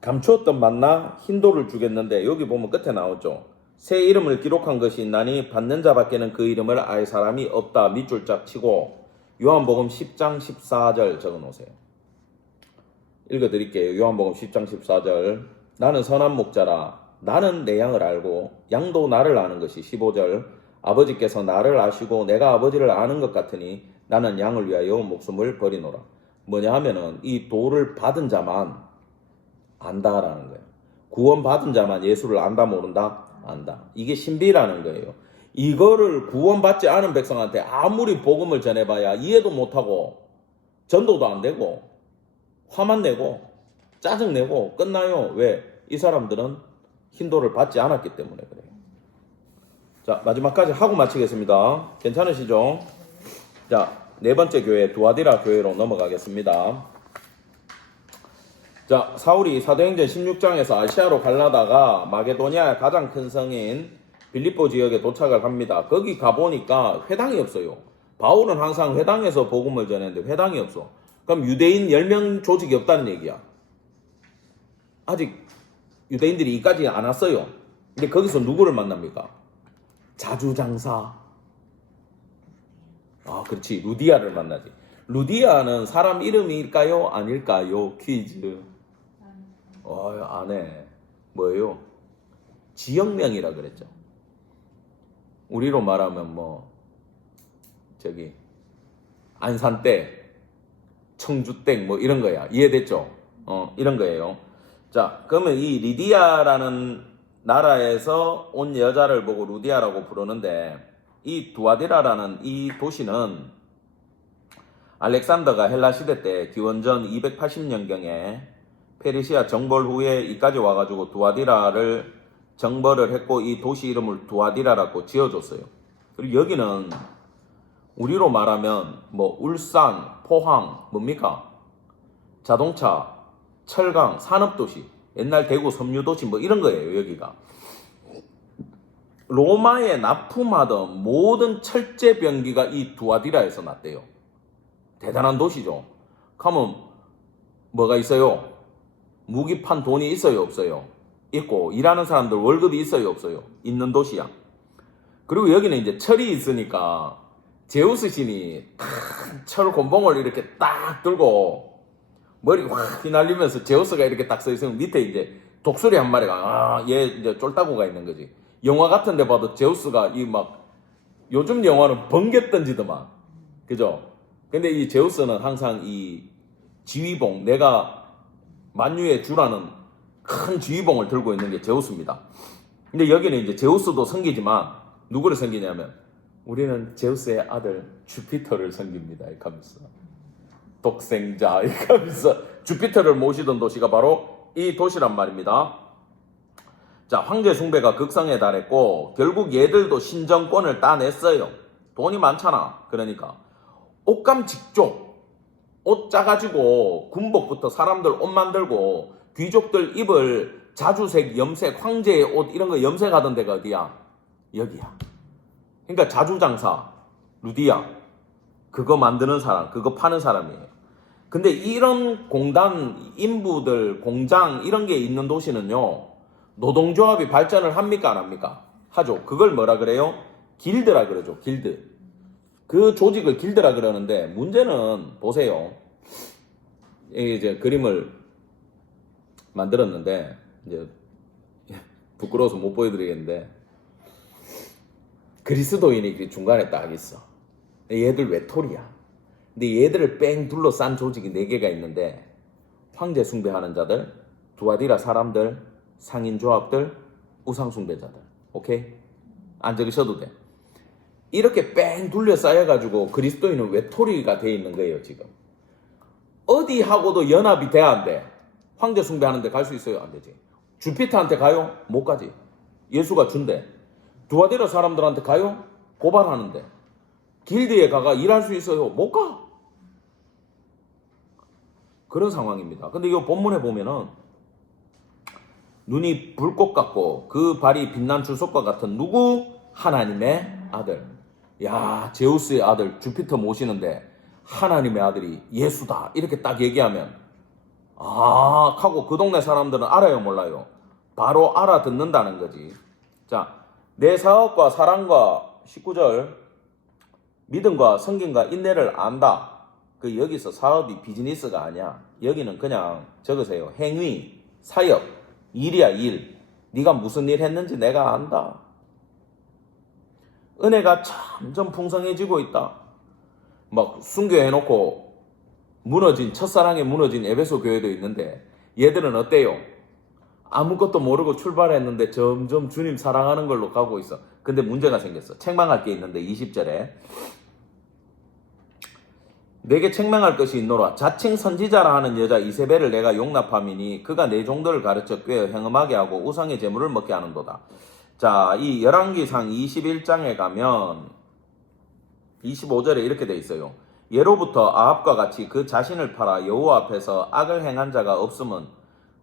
감추었던 만나 흰돌을 주겠는데 여기 보면 끝에 나오죠. 새 이름을 기록한 것이 있나니 받는 자밖에는 그 이름을 알 사람이 없다. 밑줄 짝 치고 요한복음 10장 14절 적어놓으세요. 읽어드릴게요. 요한복음 10장 14절. 나는 선한 목자라. 나는 내 양을 알고 양도 나를 아는 것이 15절. 아버지께서 나를 아시고 내가 아버지를 아는 것 같으니 나는 양을 위하여 목숨을 버리노라. 뭐냐 하면은 이 도를 받은 자만 안다라는 거예요. 구원 받은 자만 예수를 안다 모른다? 안다. 이게 신비라는 거예요. 이거를 구원받지 않은 백성한테 아무리 복음을 전해봐야 이해도 못하고 전도도 안 되고 화만 내고 짜증내고 끝나요. 왜? 이 사람들은 흰도를 받지 않았기 때문에 그래요. 자, 마지막까지 하고 마치겠습니다. 괜찮으시죠? 자, 네 번째 교회 두아디라 교회로 넘어가겠습니다. 자, 사울이 사도행전 16장에서 아시아로 가려다가 마게도니아의 가장 큰 성인 빌립보 지역에 도착을 합니다. 거기 가보니까 회당이 없어요. 바울은 항상 회당에서 복음을 전했는데 회당이 없어. 그럼 유대인 10명 조직이 없다는 얘기야. 아직 유대인들이 이까지 안 왔어요. 근데 거기서 누구를 만납니까? 자주장사. 아, 그렇지. 루디아를 만나지. 루디아는 사람 이름일까요? 아닐까요? 퀴즈. 안 해. 뭐예요? 지역명이라 그랬죠. 우리로 말하면 안산댁, 청주댁 이런 거야. 이해됐죠? 이런 거예요. 자, 그러면 이 리디아라는 나라에서 온 여자를 보고 루디아라고 부르는데 이 두아디라라는 이 도시는 알렉산더가 헬라 시대 때 기원전 280년경에 페르시아 정벌 후에 이까지 와가지고 두아디라를 정벌을 했고 이 도시 이름을 두아디라라고 지어줬어요. 그리고 여기는 우리로 말하면 울산, 포항 뭡니까? 자동차, 철강, 산업도시, 옛날 대구 섬유도시 이런 거예요. 여기가 로마에 납품하던 모든 철제 병기가 이 두아디라에서 났대요. 대단한 도시죠. 그러면 뭐가 있어요? 무기 판 돈이 있어요? 없어요? 있고 일하는 사람들 월급이 있어요? 없어요? 있는 도시야. 그리고 여기는 이제 철이 있으니까 제우스 신이 큰 철 곤봉을 이렇게 딱 들고 머리 확 휘날리면서 제우스가 이렇게 딱 서 있으면 밑에 이제 독수리 한 마리가 얘 이제 쫄따구가 있는 거지. 영화 같은 데 봐도 제우스가 요즘 영화는 번개 던지더만. 그죠? 근데 이 제우스는 항상 이 지휘봉, 내가 만유의 주라는 큰 지휘봉을 들고 있는 게 제우스입니다. 근데 여기는 이제 제우스도 섬기지만 누구를 섬기냐면 우리는 제우스의 아들 주피터를 섬깁니다. 이렇게 하면서 독생자 이렇게 하면서 주피터를 모시던 도시가 바로 이 도시란 말입니다. 자, 황제 숭배가 극성에 달했고 결국 얘들도 신정권을 따냈어요. 돈이 많잖아. 그러니까 옷감 직종, 옷 짜가지고 군복부터 사람들 옷 만들고 귀족들 입을 자주색, 염색, 황제의 옷 이런 거 염색하던 데가 어디야? 여기야. 그러니까 자주장사, 루디아 그거 만드는 사람, 그거 파는 사람이에요. 근데 이런 공단, 인부들, 공장 이런 게 있는 도시는요 노동조합이 발전을 합니까 안 합니까? 하죠. 그걸 뭐라 그래요? 길드라 그러죠. 길드. 그 조직을 길드라 그러는데 문제는 보세요. 이제 그림을 만들었는데 이제 부끄러워서 못 보여드리겠는데 그리스도인이 중간에 딱 있어. 얘들 외톨이야. 근데 얘들을 뺑 둘러싼 조직이 4개가 있는데 황제 숭배하는 자들, 두아디라 사람들, 상인조합들, 우상숭배자들. 오케이? 안 적으셔도 돼. 이렇게 뺑 둘러싸여가지고 그리스도인은 외톨이가 돼 있는 거예요. 지금 어디하고도 연합이 돼야 안 돼. 황제 숭배하는데 갈 수 있어요? 안 되지. 주피터한테 가요? 못 가지. 예수가 준대. 두아디라 사람들한테 가요? 고발하는데. 길드에 가가 일할 수 있어요? 못 가. 그런 상황입니다. 근데 이 본문에 보면은 눈이 불꽃 같고 그 발이 빛난 주석과 같은 누구? 하나님의 아들. 야, 제우스의 아들 주피터 모시는데 하나님의 아들이 예수다. 이렇게 딱 얘기하면 하고 그 동네 사람들은 알아요, 몰라요? 바로 알아듣는다는 거지. 자, 내 사업과 사랑과 19절 믿음과 성김과 인내를 안다. 그 여기서 사업이 비즈니스가 아니야. 여기는 그냥 적으세요. 행위, 사역, 일이야, 일. 네가 무슨 일 했는지 내가 안다. 은혜가 점점 풍성해지고 있다. 막 순교해놓고 무너진, 첫사랑에 무너진 에베소 교회도 있는데 얘들은 어때요? 아무것도 모르고 출발했는데 점점 주님 사랑하는 걸로 가고 있어. 근데 문제가 생겼어. 책망할 게 있는데 20절에 내게 책망할 것이 있노라. 자칭 선지자라 하는 여자 이세벨을 내가 용납함이니 그가 내 종들을 가르쳐 꾀어 행음하게 하고 우상의 제물을 먹게 하는도다. 자, 이 열왕기상 21장에 가면 25절에 이렇게 돼 있어요. 예로부터 아합과 같이 그 자신을 팔아 여호와 앞에서 악을 행한 자가 없음은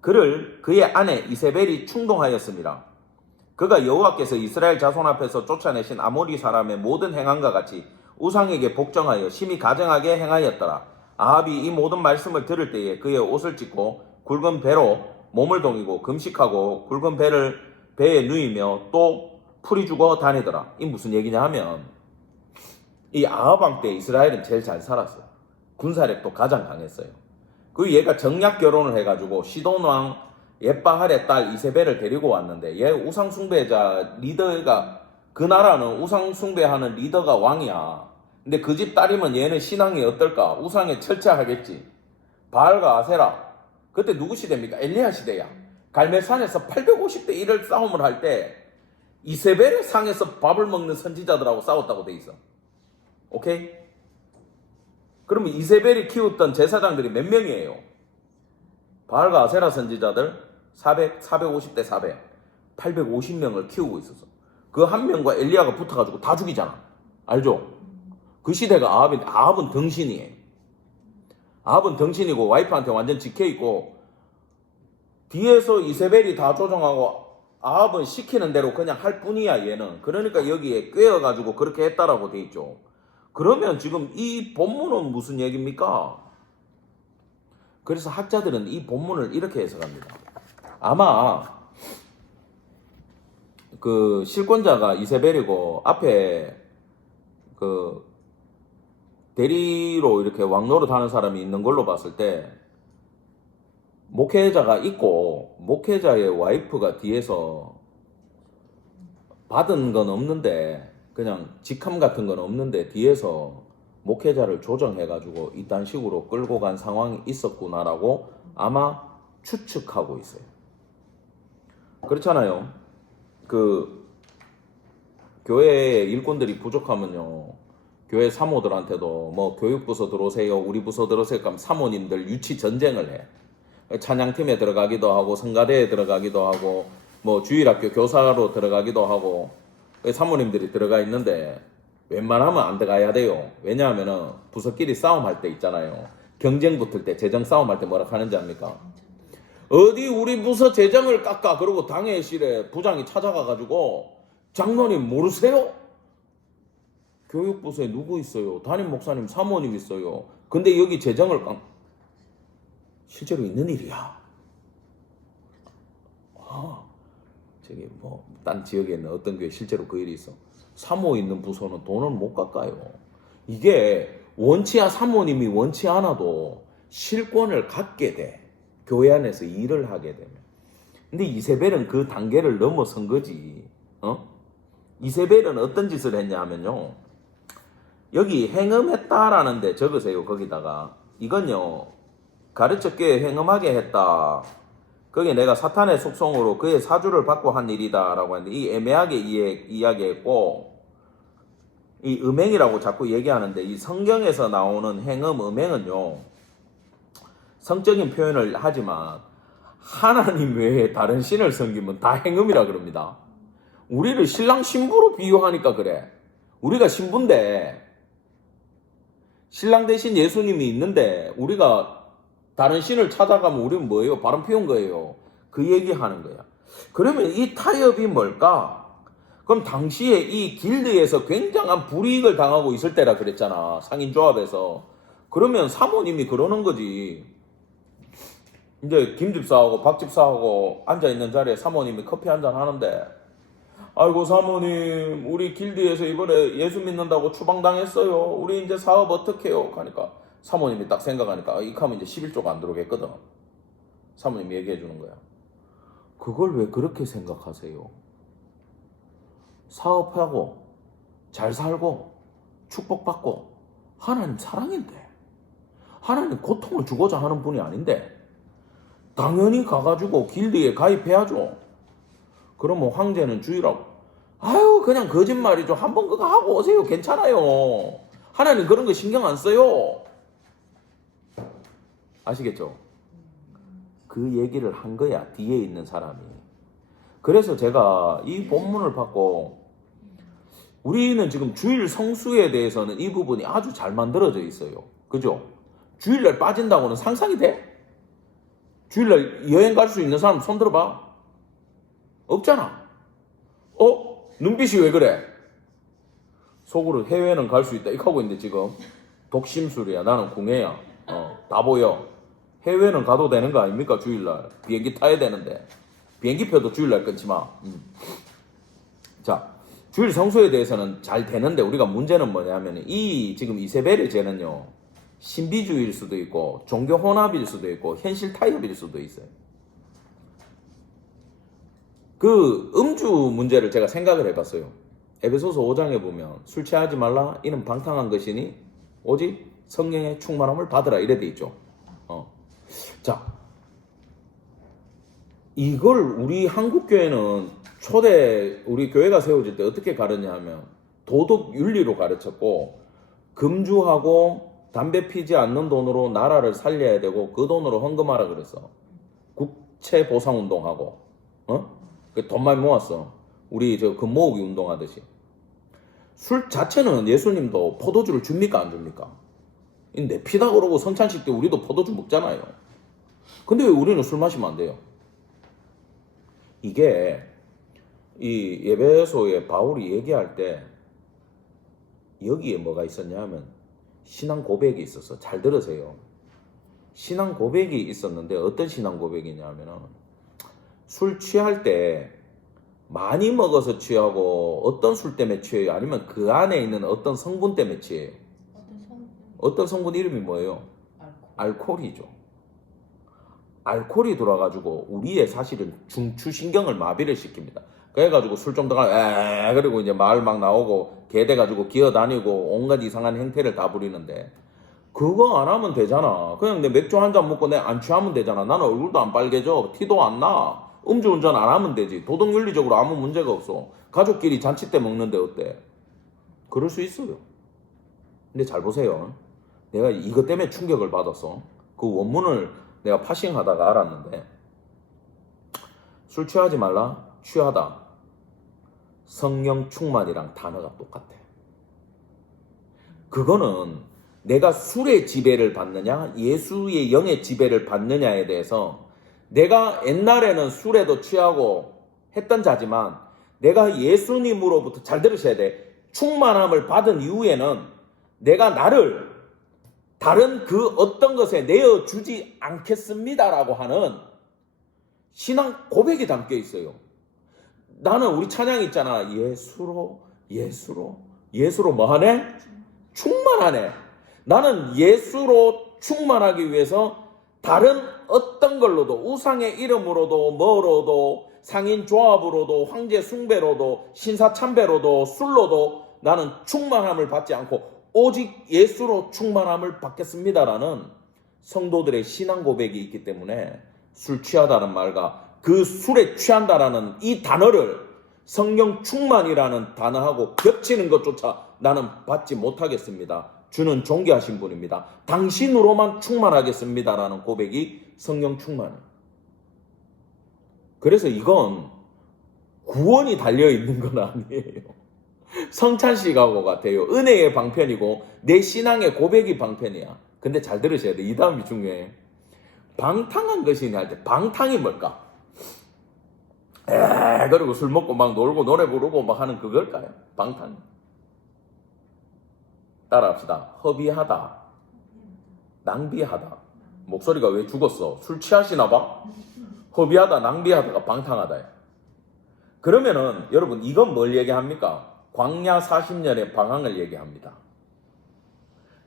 그를 그의 아내 이세벨이 충동하였습니다. 그가 여호와께서 이스라엘 자손 앞에서 쫓아내신 아모리 사람의 모든 행함과 같이 우상에게 복종하여 심히 가증하게 행하였더라. 아합이 이 모든 말씀을 들을 때에 그의 옷을 찢고 굵은 배로 몸을 동이고 금식하고 굵은 배를 배에 누이며 또 풀이 죽어 다니더라. 이 무슨 얘기냐 하면 이 아합 왕 때 이스라엘은 제일 잘 살았어요. 군사력도 가장 강했어요. 그 얘가 정략 결혼을 해가지고 시돈 왕 옙바할의 딸 이세벨을 데리고 왔는데 얘 우상 숭배자 리더가 그 나라는 우상 숭배하는 리더가 왕이야. 근데 그 집 딸이면 얘는 신앙이 어떨까? 우상에 철저하겠지. 바알과 아세라. 그때 누구 시대입니까? 엘리야 시대야. 갈멜산에서 850대 1을 싸움을 할 때 이세벨의 상에서 밥을 먹는 선지자들하고 싸웠다고 돼 있어. 오케이? 그러면 이세벨이 키웠던 제사장들이 몇 명이에요? 바알과 아세라 선지자들 450대 400, 850명을 키우고 있었어. 그 한 명과 엘리야가 붙어가지고 다 죽이잖아. 알죠? 그 시대가 아합은 덩신이에요. 아합은 덩신이고 와이프한테 완전 지켜있고 뒤에서 이세벨이 다 조정하고 아합은 시키는 대로 그냥 할 뿐이야 얘는. 그러니까 여기에 꿰어가지고 그렇게 했다라고 돼 있죠. 그러면 지금 이 본문은 무슨 얘기입니까? 그래서 학자들은 이 본문을 이렇게 해석합니다. 아마 그 실권자가 이세벨이고 앞에 그 대리로 이렇게 왕노릇 하는 사람이 있는 걸로 봤을 때 목회자가 있고 목회자의 와이프가 뒤에서 받은 건 없는데 그냥 직함 같은 건 없는데 뒤에서 목회자를 조정해가지고 이딴 식으로 끌고 간 상황이 있었구나라고 아마 추측하고 있어요. 그렇잖아요. 그 교회에 일꾼들이 부족하면요, 교회 사모들한테도 뭐 교육부서 들어오세요, 우리 부서 들어오세요 그럼 사모님들 유치 전쟁을 해. 찬양팀에 들어가기도 하고 성가대에 들어가기도 하고 뭐 주일학교 교사로 들어가기도 하고 사모님들이 들어가 있는데 웬만하면 안 들어가야 돼요. 왜냐하면은 부서끼리 싸움할 때 있잖아요. 경쟁 붙을 때 재정 싸움할 때 뭐라 하는지 압니까? 어디 우리 부서 재정을 깎아. 그러고 당회실에 부장이 찾아가가지고 장로님 모르세요? 교육부서에 누구 있어요? 담임 목사님 사모님 있어요. 근데 여기 재정을 실제로 있는 일이야. 저기 뭐 딴 지역에 있는 어떤 교회 실제로 그 일이 있어. 사모 있는 부서는 돈을 못 깎아요. 이게 사모님이 원치 않아도 실권을 갖게 돼. 교회 안에서 일을 하게 되면. 근데 이세벨은 그 단계를 넘어선 거지. 이세벨은 어떤 짓을 했냐 하면요. 여기 행음했다라는데 적으세요. 거기다가. 이건요. 가르쳐 꽤 행음하게 했다. 그게 내가 사탄의 속성으로 그의 사주를 받고 한 일이다 라고 했는데 이 애매하게 이야기했고 이 음행이라고 자꾸 얘기하는데 이 성경에서 나오는 행음, 음행은요. 성적인 표현을 하지만 하나님 외에 다른 신을 섬기면 다 행음이라 그럽니다. 우리를 신랑 신부로 비유하니까 그래. 우리가 신부인데 신랑 대신 예수님이 있는데 우리가 다른 신을 찾아가면 우리는 뭐예요? 바람 피운 거예요. 그 얘기하는 거야. 그러면 이 타협이 뭘까? 그럼 당시에 이 길드에서 굉장한 불이익을 당하고 있을 때라 그랬잖아. 상인조합에서. 그러면 사모님이 그러는 거지. 이제 김집사하고 박집사하고 앉아있는 자리에 사모님이 커피 한잔 하는데, 아이고 사모님 우리 길드에서 이번에 예수 믿는다고 추방당했어요. 우리 이제 사업 어떻게 해요? 하니까 사모님이 딱 생각하니까 이렇게 하면 이제 11조가 안 들어오겠거든. 사모님이 얘기해 주는 거야. 그걸 왜 그렇게 생각하세요? 사업하고 잘 살고 축복받고 하나님 사랑인데, 하나님 고통을 주고자 하는 분이 아닌데 당연히 가가지고 길드에 가입해야죠. 그러면 황제는 주의라고. 아유 그냥 거짓말이죠. 한번 그거 하고 오세요. 괜찮아요. 하나님 그런 거 신경 안 써요. 아시겠죠? 그 얘기를 한 거야. 뒤에 있는 사람이. 그래서 제가 이 본문을 받고, 우리는 지금 주일 성수에 대해서는 이 부분이 아주 잘 만들어져 있어요. 그죠? 주일날 빠진다고는 상상이 돼? 주일날 여행 갈 수 있는 사람 손 들어봐. 없잖아. 눈빛이 왜 그래? 속으로 해외는 갈 수 있다 이렇게 하고 있는데 지금 독심술이야. 나는 궁예야. 다 보여. 해외는 가도 되는 거 아닙니까? 주일날 비행기 타야 되는데. 비행기표도 주일날 끊지 마. 자, 주일 성수에 대해서는 잘 되는데 우리가 문제는 뭐냐면 이 지금 이세벨의 죄는요, 신비주의일 수도 있고 종교 혼합일 수도 있고 현실 타협일 수도 있어요. 그 음주 문제를 제가 생각을 해봤어요. 에베소서 5장에 보면 술 취하지 말라 이는 방탕한 것이니 오직 성령의 충만함을 받으라 이래 돼 있죠. 자, 이걸 우리 한국교회는 초대 우리 교회가 세워질 때 어떻게 가르냐 하면 도덕 윤리로 가르쳤고, 금주하고 담배 피지 않는 돈으로 나라를 살려야 되고 그 돈으로 헌금하라 그랬어. 국채 보상 운동하고, 돈 많이 모았어. 우리 저 금 모으기 운동하듯이. 술 자체는 예수님도 포도주를 줍니까 안 줍니까? 내 피다 그러고 성찬식 때 우리도 포도주 먹잖아요. 근데 왜 우리는 술 마시면 안 돼요? 이게 이 에베소에 바울이 얘기할 때 여기에 뭐가 있었냐 하면 신앙 고백이 있었어. 잘 들으세요. 신앙 고백이 있었는데 어떤 신앙 고백이냐 하면은 술 취할 때 많이 먹어서 취하고 어떤 술 때문에 취해요? 아니면 그 안에 있는 어떤 성분 때문에 취해요? 어떤 성분 이름이 뭐예요? 알코올이죠. 알코올이 들어가지고 우리의 사실은 중추신경을 마비를 시킵니다. 그래가지고 술 좀 들어가 그리고 이제 마을 막 나오고 개돼가지고 기어다니고 온갖 이상한 행태를 다 부리는데, 그거 안 하면 되잖아. 그냥 내 맥주 한 잔 먹고 내 안 취하면 되잖아. 나는 얼굴도 안 빨개져. 티도 안 나. 음주운전 안 하면 되지. 도덕윤리적으로 아무 문제가 없어. 가족끼리 잔치 때 먹는데 어때? 그럴 수 있어요. 근데 잘 보세요. 내가 이것 때문에 충격을 받았어. 그 원문을 내가 파싱하다가 알았는데, 술 취하지 말라, 취하다. 성령 충만이랑 단어가 똑같아. 그거는 내가 술의 지배를 받느냐, 예수의 영의 지배를 받느냐에 대해서, 내가 옛날에는 술에도 취하고 했던 자지만 내가 예수님으로부터, 잘 들으셔야 돼, 충만함을 받은 이후에는 내가 나를 다른 그 어떤 것에 내어주지 않겠습니다라고 하는 신앙 고백이 담겨 있어요. 나는 우리 찬양 있잖아. 예수로 뭐하네? 충만하네. 나는 예수로 충만하기 위해서 다른 어떤 걸로도, 우상의 이름으로도, 뭐로도, 상인 조합으로도, 황제 숭배로도, 신사 참배로도, 술로도 나는 충만함을 받지 않고 오직 예수로 충만함을 받겠습니다라는 성도들의 신앙 고백이 있기 때문에 술 취하다는 말과 그 술에 취한다라는 이 단어를 성령 충만이라는 단어하고 겹치는 것조차 나는 받지 못하겠습니다. 주는 존귀하신 분입니다. 당신으로만 충만하겠습니다라는 고백이 성령 충만이에요. 그래서 이건 구원이 달려있는 건 아니에요. 성찬식하고 같아요. 은혜의 방편이고 내 신앙의 고백이 방편이야. 근데 잘 들으셔야 돼. 이 다음이 중요해. 방탕한 것이냐 할 때 방탕이 뭘까? 그리고 술 먹고 막 놀고 노래 부르고 막 하는 그걸까요? 방탕. 따라합시다. 허비하다, 낭비하다. 목소리가 왜 죽었어? 술 취하시나 봐? 허비하다, 낭비하다가 방탕하다. 그러면은 여러분 이건 뭘 얘기합니까? 광야 40년의 방황을 얘기합니다.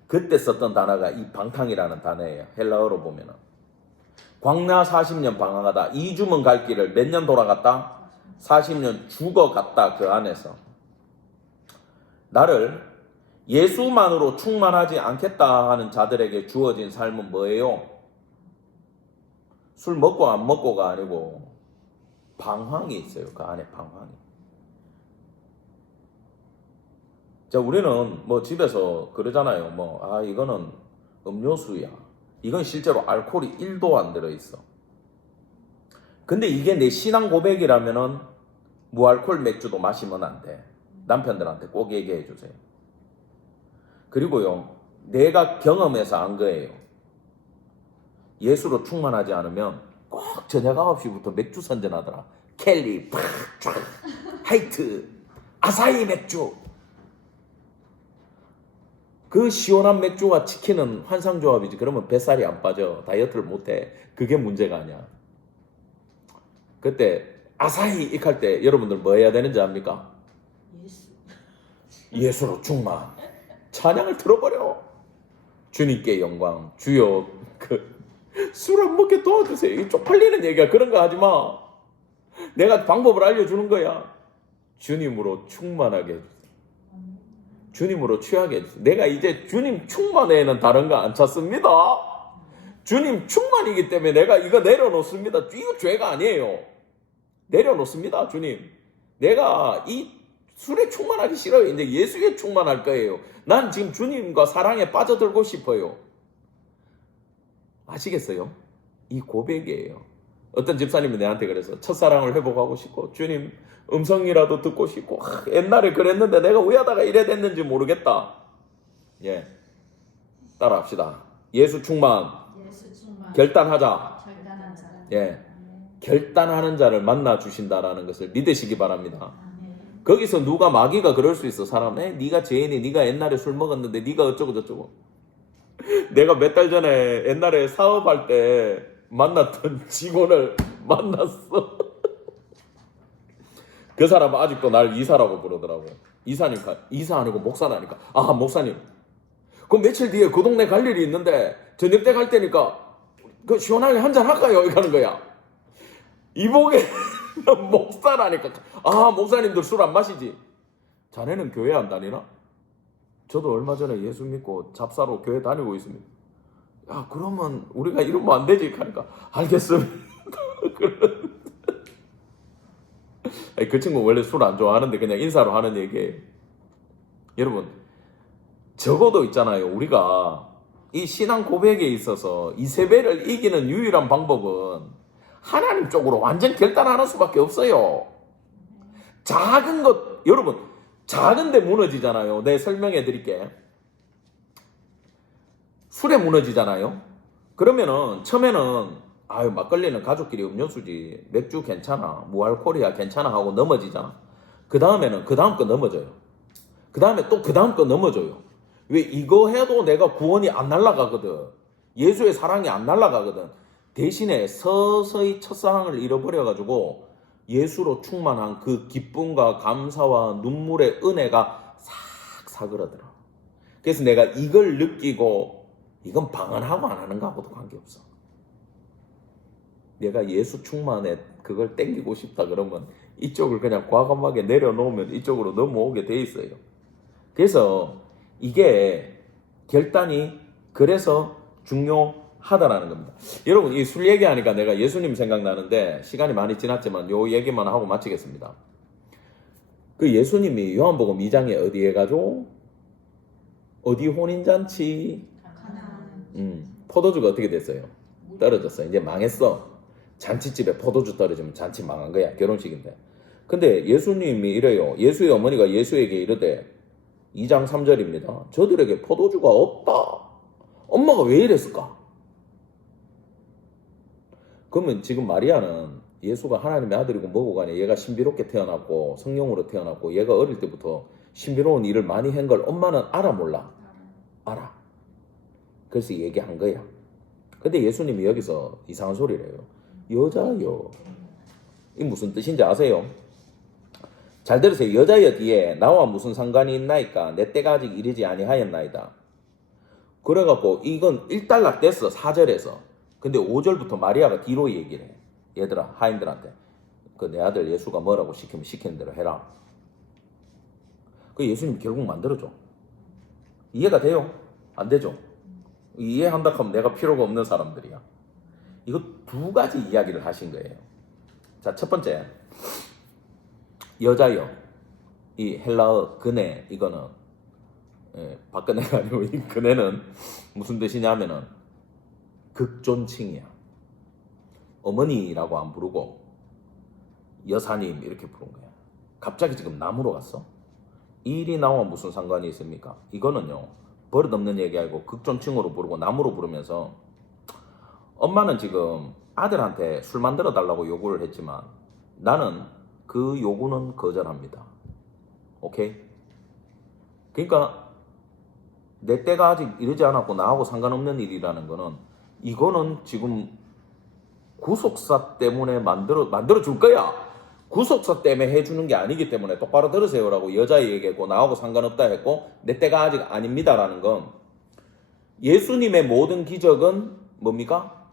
그때 썼던 단어가 이 방탕이라는 단어예요. 헬라어로 보면은. 광야 40년 방황하다. 2주면 갈 길을 몇 년 돌아갔다? 40년 죽어갔다. 그 안에서. 나를 예수만으로 충만하지 않겠다 하는 자들에게 주어진 삶은 뭐예요? 술 먹고 안 먹고가 아니고 방황이 있어요. 그 안에 방황이. 자, 우리는 뭐 집에서 그러잖아요. 이거는 음료수야. 이건 실제로 알코올이 1도 안 들어있어. 근데 이게 내 신앙 고백이라면은 무알콜 맥주도 마시면 안 돼. 남편들한테 꼭 얘기해 주세요. 그리고요, 내가 경험해서 안 거예요. 예수로 충만하지 않으면 꼭 저녁 9시부터 맥주 선전하더라. 켈리, 하이트, 아사히 맥주. 그 시원한 맥주와 치킨은 환상조합이지. 그러면 뱃살이 안 빠져. 다이어트를 못해. 그게 문제가 아니야. 그때 아사히 익할 때 여러분들 뭐 해야 되는지 압니까? 예수로 충만. 찬양을 들어버려. 주님께 영광. 주여 술 안 먹게 도와주세요. 이 쪽팔리는 얘기야. 그런 거 하지 마. 내가 방법을 알려주는 거야. 주님으로 충만하게 해주세요. 주님으로 취하게 해주세요. 내가 이제 주님 충만에는 다른 거 안 찾습니다. 주님 충만이기 때문에 내가 이거 내려놓습니다. 이거 죄가 아니에요. 내려놓습니다. 주님. 내가 이 술에 충만하기 싫어요. 이제 예수에 충만할 거예요. 난 지금 주님과 사랑에 빠져들고 싶어요. 아시겠어요? 이 고백이에요. 어떤 집사님이 내한테 그래서 첫사랑을 회복하고 싶고 주님 음성이라도 듣고 싶고 옛날에 그랬는데 내가 왜 하다가 이래 됐는지 모르겠다. 예, 따라합시다. 예수 충만. 결단하자. 예, 결단하는 자를 만나 주신다라는 것을 믿으시기 바랍니다. 거기서 누가 마귀가 그럴 수 있어. 사람, 네가 죄인이, 네가 옛날에 술 먹었는데 네가 어쩌고 저쩌고. 내가 몇 달 전에 옛날에 사업할 때 만났던 직원을 만났어. 그 사람은 아직도 날 이사라고 부르더라고. 이사니까, 이사 아니고 목사라니까. 아, 목사님. 그럼 며칠 뒤에 그 동네 갈 일이 있는데 저녁 때 갈 때니까 그 시원하게 한잔 할까요? 이렇게 하는 거야. 이복에 목사라니까. 아, 목사님들 술 안 마시지? 자네는 교회 안 다니나? 저도 얼마 전에 예수 믿고 잡사로 교회 다니고 있습니다. 야, 그러면 우리가 이러면 안 되지? 하니까 알겠습니다. 그 친구 원래 술 안 좋아하는데 그냥 인사로 하는 얘기예요. 여러분, 적어도 있잖아요. 우리가 이 신앙 고백에 있어서 이세벨을 이기는 유일한 방법은 하나님 쪽으로 완전 결단하는 수밖에 없어요. 작은 것, 여러분, 작은데 무너지잖아요. 내가 설명해 드릴게. 술에 무너지잖아요. 그러면은 처음에는 막걸리는 가족끼리 음료수지, 맥주 괜찮아, 무알콜이야 괜찮아 하고 넘어지잖아. 그 다음에는 그 다음 거 넘어져요. 그 다음에 또 그 다음 거 넘어져요. 왜? 이거 해도 내가 구원이 안 날아가거든. 예수의 사랑이 안 날아가거든. 대신에 서서히 첫사랑을 잃어버려가지고 예수로 충만한 그 기쁨과 감사와 눈물의 은혜가 싹 사그라들어. 그래서 내가 이걸 느끼고 이건 방언하고 안 하는 거하고도 관계없어. 내가 예수 충만에 그걸 땡기고 싶다 그러면 이쪽을 그냥 과감하게 내려놓으면 이쪽으로 넘어오게 돼 있어요. 그래서 이게 결단이 그래서 중요하다라는 겁니다. 여러분, 이 술 얘기하니까 내가 예수님 생각나는데 시간이 많이 지났지만 요 얘기만 하고 마치겠습니다. 그 예수님이 요한복음 2장에 어디에 가죠? 어디 혼인잔치? 포도주가 어떻게 됐어요? 떨어졌어. 이제 망했어. 잔치집에 포도주 떨어지면 잔치 망한 거야. 결혼식인데. 근데 예수님이 이래요. 예수의 어머니가 예수에게 이르되 2장 3절입니다. 저들에게 포도주가 없다. 엄마가 왜 이랬을까? 그러면 지금 마리아는 예수가 하나님의 아들이고 뭐고 간에 얘가 신비롭게 태어났고 성령으로 태어났고 얘가 어릴 때부터 신비로운 일을 많이 한 걸 엄마는 알아 몰라? 알아. 그래서 얘기한 거야. 근데 예수님이 여기서 이상한 소리를 해요. 여자여. 이 무슨 뜻인지 아세요? 잘 들으세요. 여자여 뒤에 나와 무슨 상관이 있나이까? 내 때가 아직 이르지 아니하였나이다. 그래갖고 이건 일단락 됐어. 4절에서. 근데 5절부터 마리아가 뒤로 얘기를 해. 얘들아, 하인들한테. 그 내 아들 예수가 뭐라고 시키면 시키는 대로 해라. 그 예수님 결국 만들어줘. 이해가 돼요? 안 되죠? 이해한다 하면 내가 필요가 없는 사람들이야. 이거 두 가지 이야기를 하신 거예요. 자, 첫 번째. 여자여. 이 헬라어 그네, 이거는 박근혜가 아니고 이 그네는 무슨 뜻이냐면은 극존칭이야. 어머니라고 안 부르고 여사님 이렇게 부른 거야. 갑자기 지금 남으로 갔어? 이 일이 나와 무슨 상관이 있습니까? 이거는요, 버릇없는 얘기 아니고 극존칭으로 부르고 남으로 부르면서 엄마는 지금 아들한테 술 만들어 달라고 요구를 했지만 나는 그 요구는 거절합니다. 오케이? 그러니까 내 때가 아직 이르지 않았고 나하고 상관없는 일이라는 거는 이거는 지금 구속사 때문에 만들어 줄 거야. 구속사 때문에 해주는 게 아니기 때문에 똑바로 들으세요라고 여자애 얘기했고 나하고 상관없다 했고 내 때가 아직 아닙니다라는 건 예수님의 모든 기적은 뭡니까?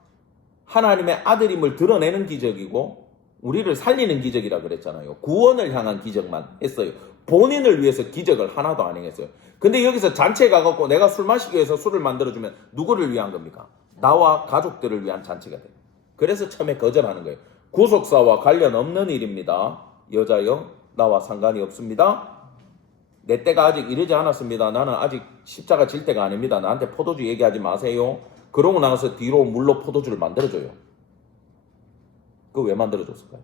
하나님의 아들임을 드러내는 기적이고 우리를 살리는 기적이라 그랬잖아요. 구원을 향한 기적만 했어요. 본인을 위해서 기적을 하나도 안 행했어요. 근데 여기서 잔치에 가갖고 내가 술 마시기 위해서 술을 만들어주면 누구를 위한 겁니까? 나와 가족들을 위한 잔치가 돼요. 그래서 처음에 거절하는 거예요. 구속사와 관련 없는 일입니다. 여자여, 나와 상관이 없습니다. 내 때가 아직 이르지 않았습니다. 나는 아직 십자가 질 때가 아닙니다. 나한테 포도주 얘기하지 마세요. 그러고 나서 뒤로 물로 포도주를 만들어줘요. 그거 왜 만들어줬을까요?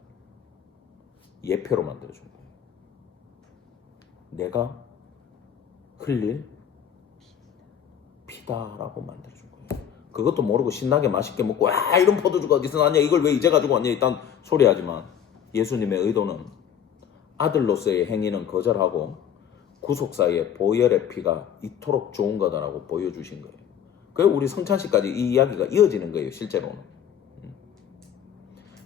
예표로 만들어준 거예요. 내가 흘릴 피다라고 만들어준 거예요. 그것도 모르고 신나게 맛있게 먹고 와 이런 포도주가 어디서 났냐 이걸 왜 이제 가지고 왔냐 일단 소리하지만 예수님의 의도는 아들로서의 행위는 거절하고 구속사의 보혈의 피가 이토록 좋은 거다라고 보여주신 거예요. 그래서 우리 성찬식까지 이 이야기가 이어지는 거예요. 실제로는.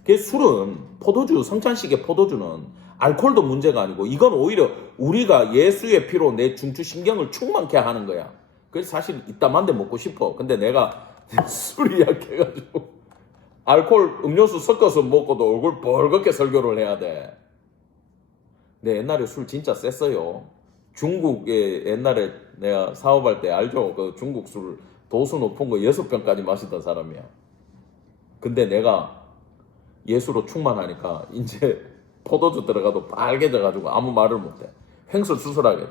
그 술은 포도주, 성찬식의 포도주는 알코올도 문제가 아니고 이건 오히려 우리가 예수의 피로 내 중추신경을 충만케 하는 거야. 그래서 사실 이따만데 먹고 싶어. 근데 내가 술이 약해가지고 알코올 음료수 섞어서 먹고도 얼굴 벌겋게 설교를 해야 돼. 내 옛날에 술 진짜 셌어요. 중국에 옛날에 내가 사업할 때 알죠? 그 중국 술 도수 높은 거 6병까지 마시던 사람이야. 근데 내가 예수로 충만하니까 이제 포도주 들어가도 빨개져가지고 아무 말을 못해. 횡설수설하게 돼.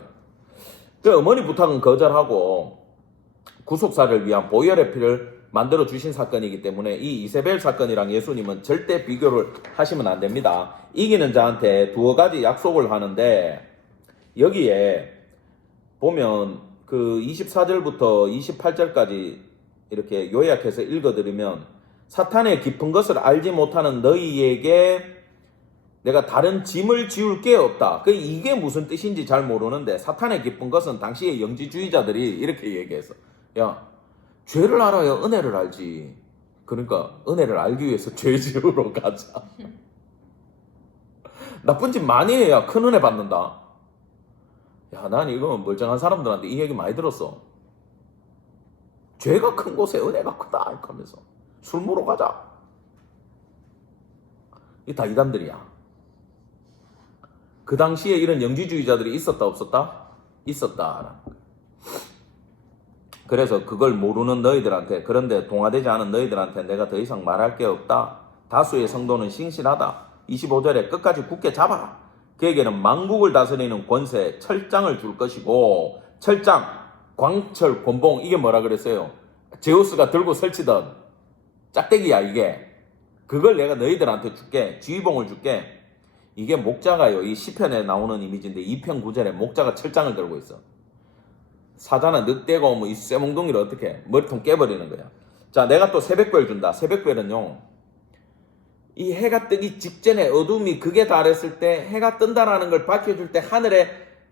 그 어머니 부탁은 거절하고 구속사를 위한 보혈의 피를 만들어 주신 사건이기 때문에 이 이세벨 사건이랑 예수님은 절대 비교를 하시면 안 됩니다. 이기는 자한테 두어 가지 약속을 하는데 여기에 보면 그 24절부터 28절까지 이렇게 요약해서 읽어드리면 사탄의 깊은 것을 알지 못하는 너희에게 내가 다른 짐을 지울 게 없다. 이게 무슨 뜻인지 잘 모르는데 사탄의 깊은 것은 당시의 영지주의자들이 이렇게 얘기해서 야 죄를 알아야 은혜를 알지. 그러니까 은혜를 알기 위해서 죄 지으러 가자. 나쁜 짓 많이 해야 큰 은혜 받는다. 야, 난 이거 멀쩡한 사람들한테 이 얘기 많이 들었어. 죄가 큰 곳에 은혜가 크다 이렇게 하면서 술 먹으러 가자. 이게 다 이단들이야. 그 당시에 이런 영지주의자들이 있었다 없었다? 있었다. 그래서 그걸 모르는 너희들한테, 그런데 동화되지 않은 너희들한테 내가 더 이상 말할 게 없다. 다수의 성도는 신실하다. 25절에 끝까지 굳게 잡아라. 그에게는 만국을 다스리는 권세, 철장을 줄 것이고, 철장, 광철, 권봉, 이게 뭐라 그랬어요? 제우스가 들고 설치던 짝대기야 이게. 그걸 내가 너희들한테 줄게. 지휘봉을 줄게. 이게 목자가요. 이 시편에 나오는 이미지인데 2편 9절에 목자가 철장을 들고 있어. 사자나 늑대가 뭐 이 쇠몽둥이를 어떻게 머리통 깨버리는 거야. 자, 내가 또 새벽별 준다. 새벽별은요. 이 해가 뜨기 직전에 어둠이 극에 달했을 때 해가 뜬다라는 걸 밝혀줄 때 하늘에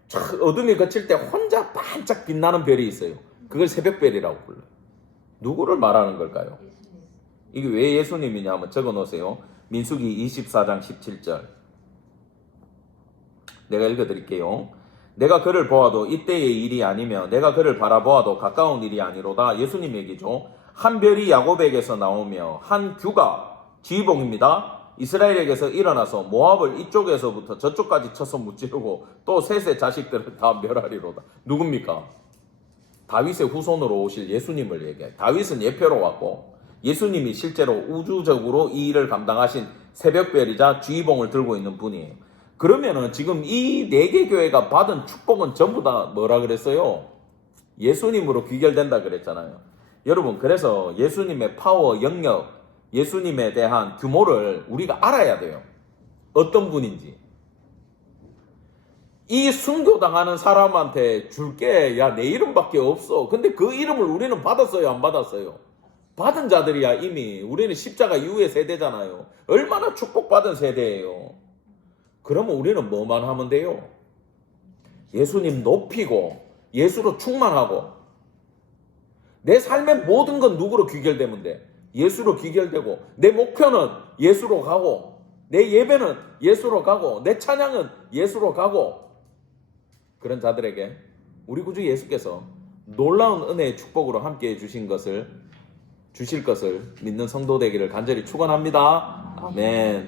촥 어둠이 걷힐 때 혼자 반짝 빛나는 별이 있어요. 그걸 새벽별이라고 불러요. 누구를 말하는 걸까요? 이게 왜 예수님이냐 한번 적어 놓으세요. 민수기 24장 17절. 내가 읽어드릴게요. 내가 그를 보아도 이때의 일이 아니며 내가 그를 바라보아도 가까운 일이 아니로다. 예수님 얘기죠. 한 별이 야곱에게서 나오며 한 규가 지휘봉입니다. 이스라엘에게서 일어나서 모압을 이쪽에서부터 저쪽까지 쳐서 무찌르고 또 셋의 자식들을 다 멸하리로다. 누굽니까? 다윗의 후손으로 오실 예수님을 얘기해요. 다윗은 예표로 왔고 예수님이 실제로 우주적으로 이 일을 감당하신 새벽별이자 지휘봉을 들고 있는 분이에요. 그러면은 지금 이 4개 교회가 받은 축복은 전부 다 뭐라 그랬어요? 예수님으로 귀결된다 그랬잖아요. 여러분, 그래서 예수님의 파워, 영역, 예수님에 대한 규모를 우리가 알아야 돼요. 어떤 분인지. 이 순교당하는 사람한테 줄게, 야, 내 이름밖에 없어. 근데 그 이름을 우리는 받았어요, 안 받았어요? 받은 자들이야. 이미 우리는 십자가 이후의 세대잖아요. 얼마나 축복받은 세대예요. 그러면 우리는 뭐만 하면 돼요? 예수님 높이고 예수로 충만하고, 내 삶의 모든 건 누구로 귀결되면 돼? 예수로 귀결되고, 내 목표는 예수로 가고, 내 예배는 예수로 가고, 내 찬양은 예수로 가고, 그런 자들에게 우리 구주 예수께서 놀라운 은혜의 축복으로 함께해 주실 것을 믿는 성도 되기를 간절히 축원합니다. 아멘.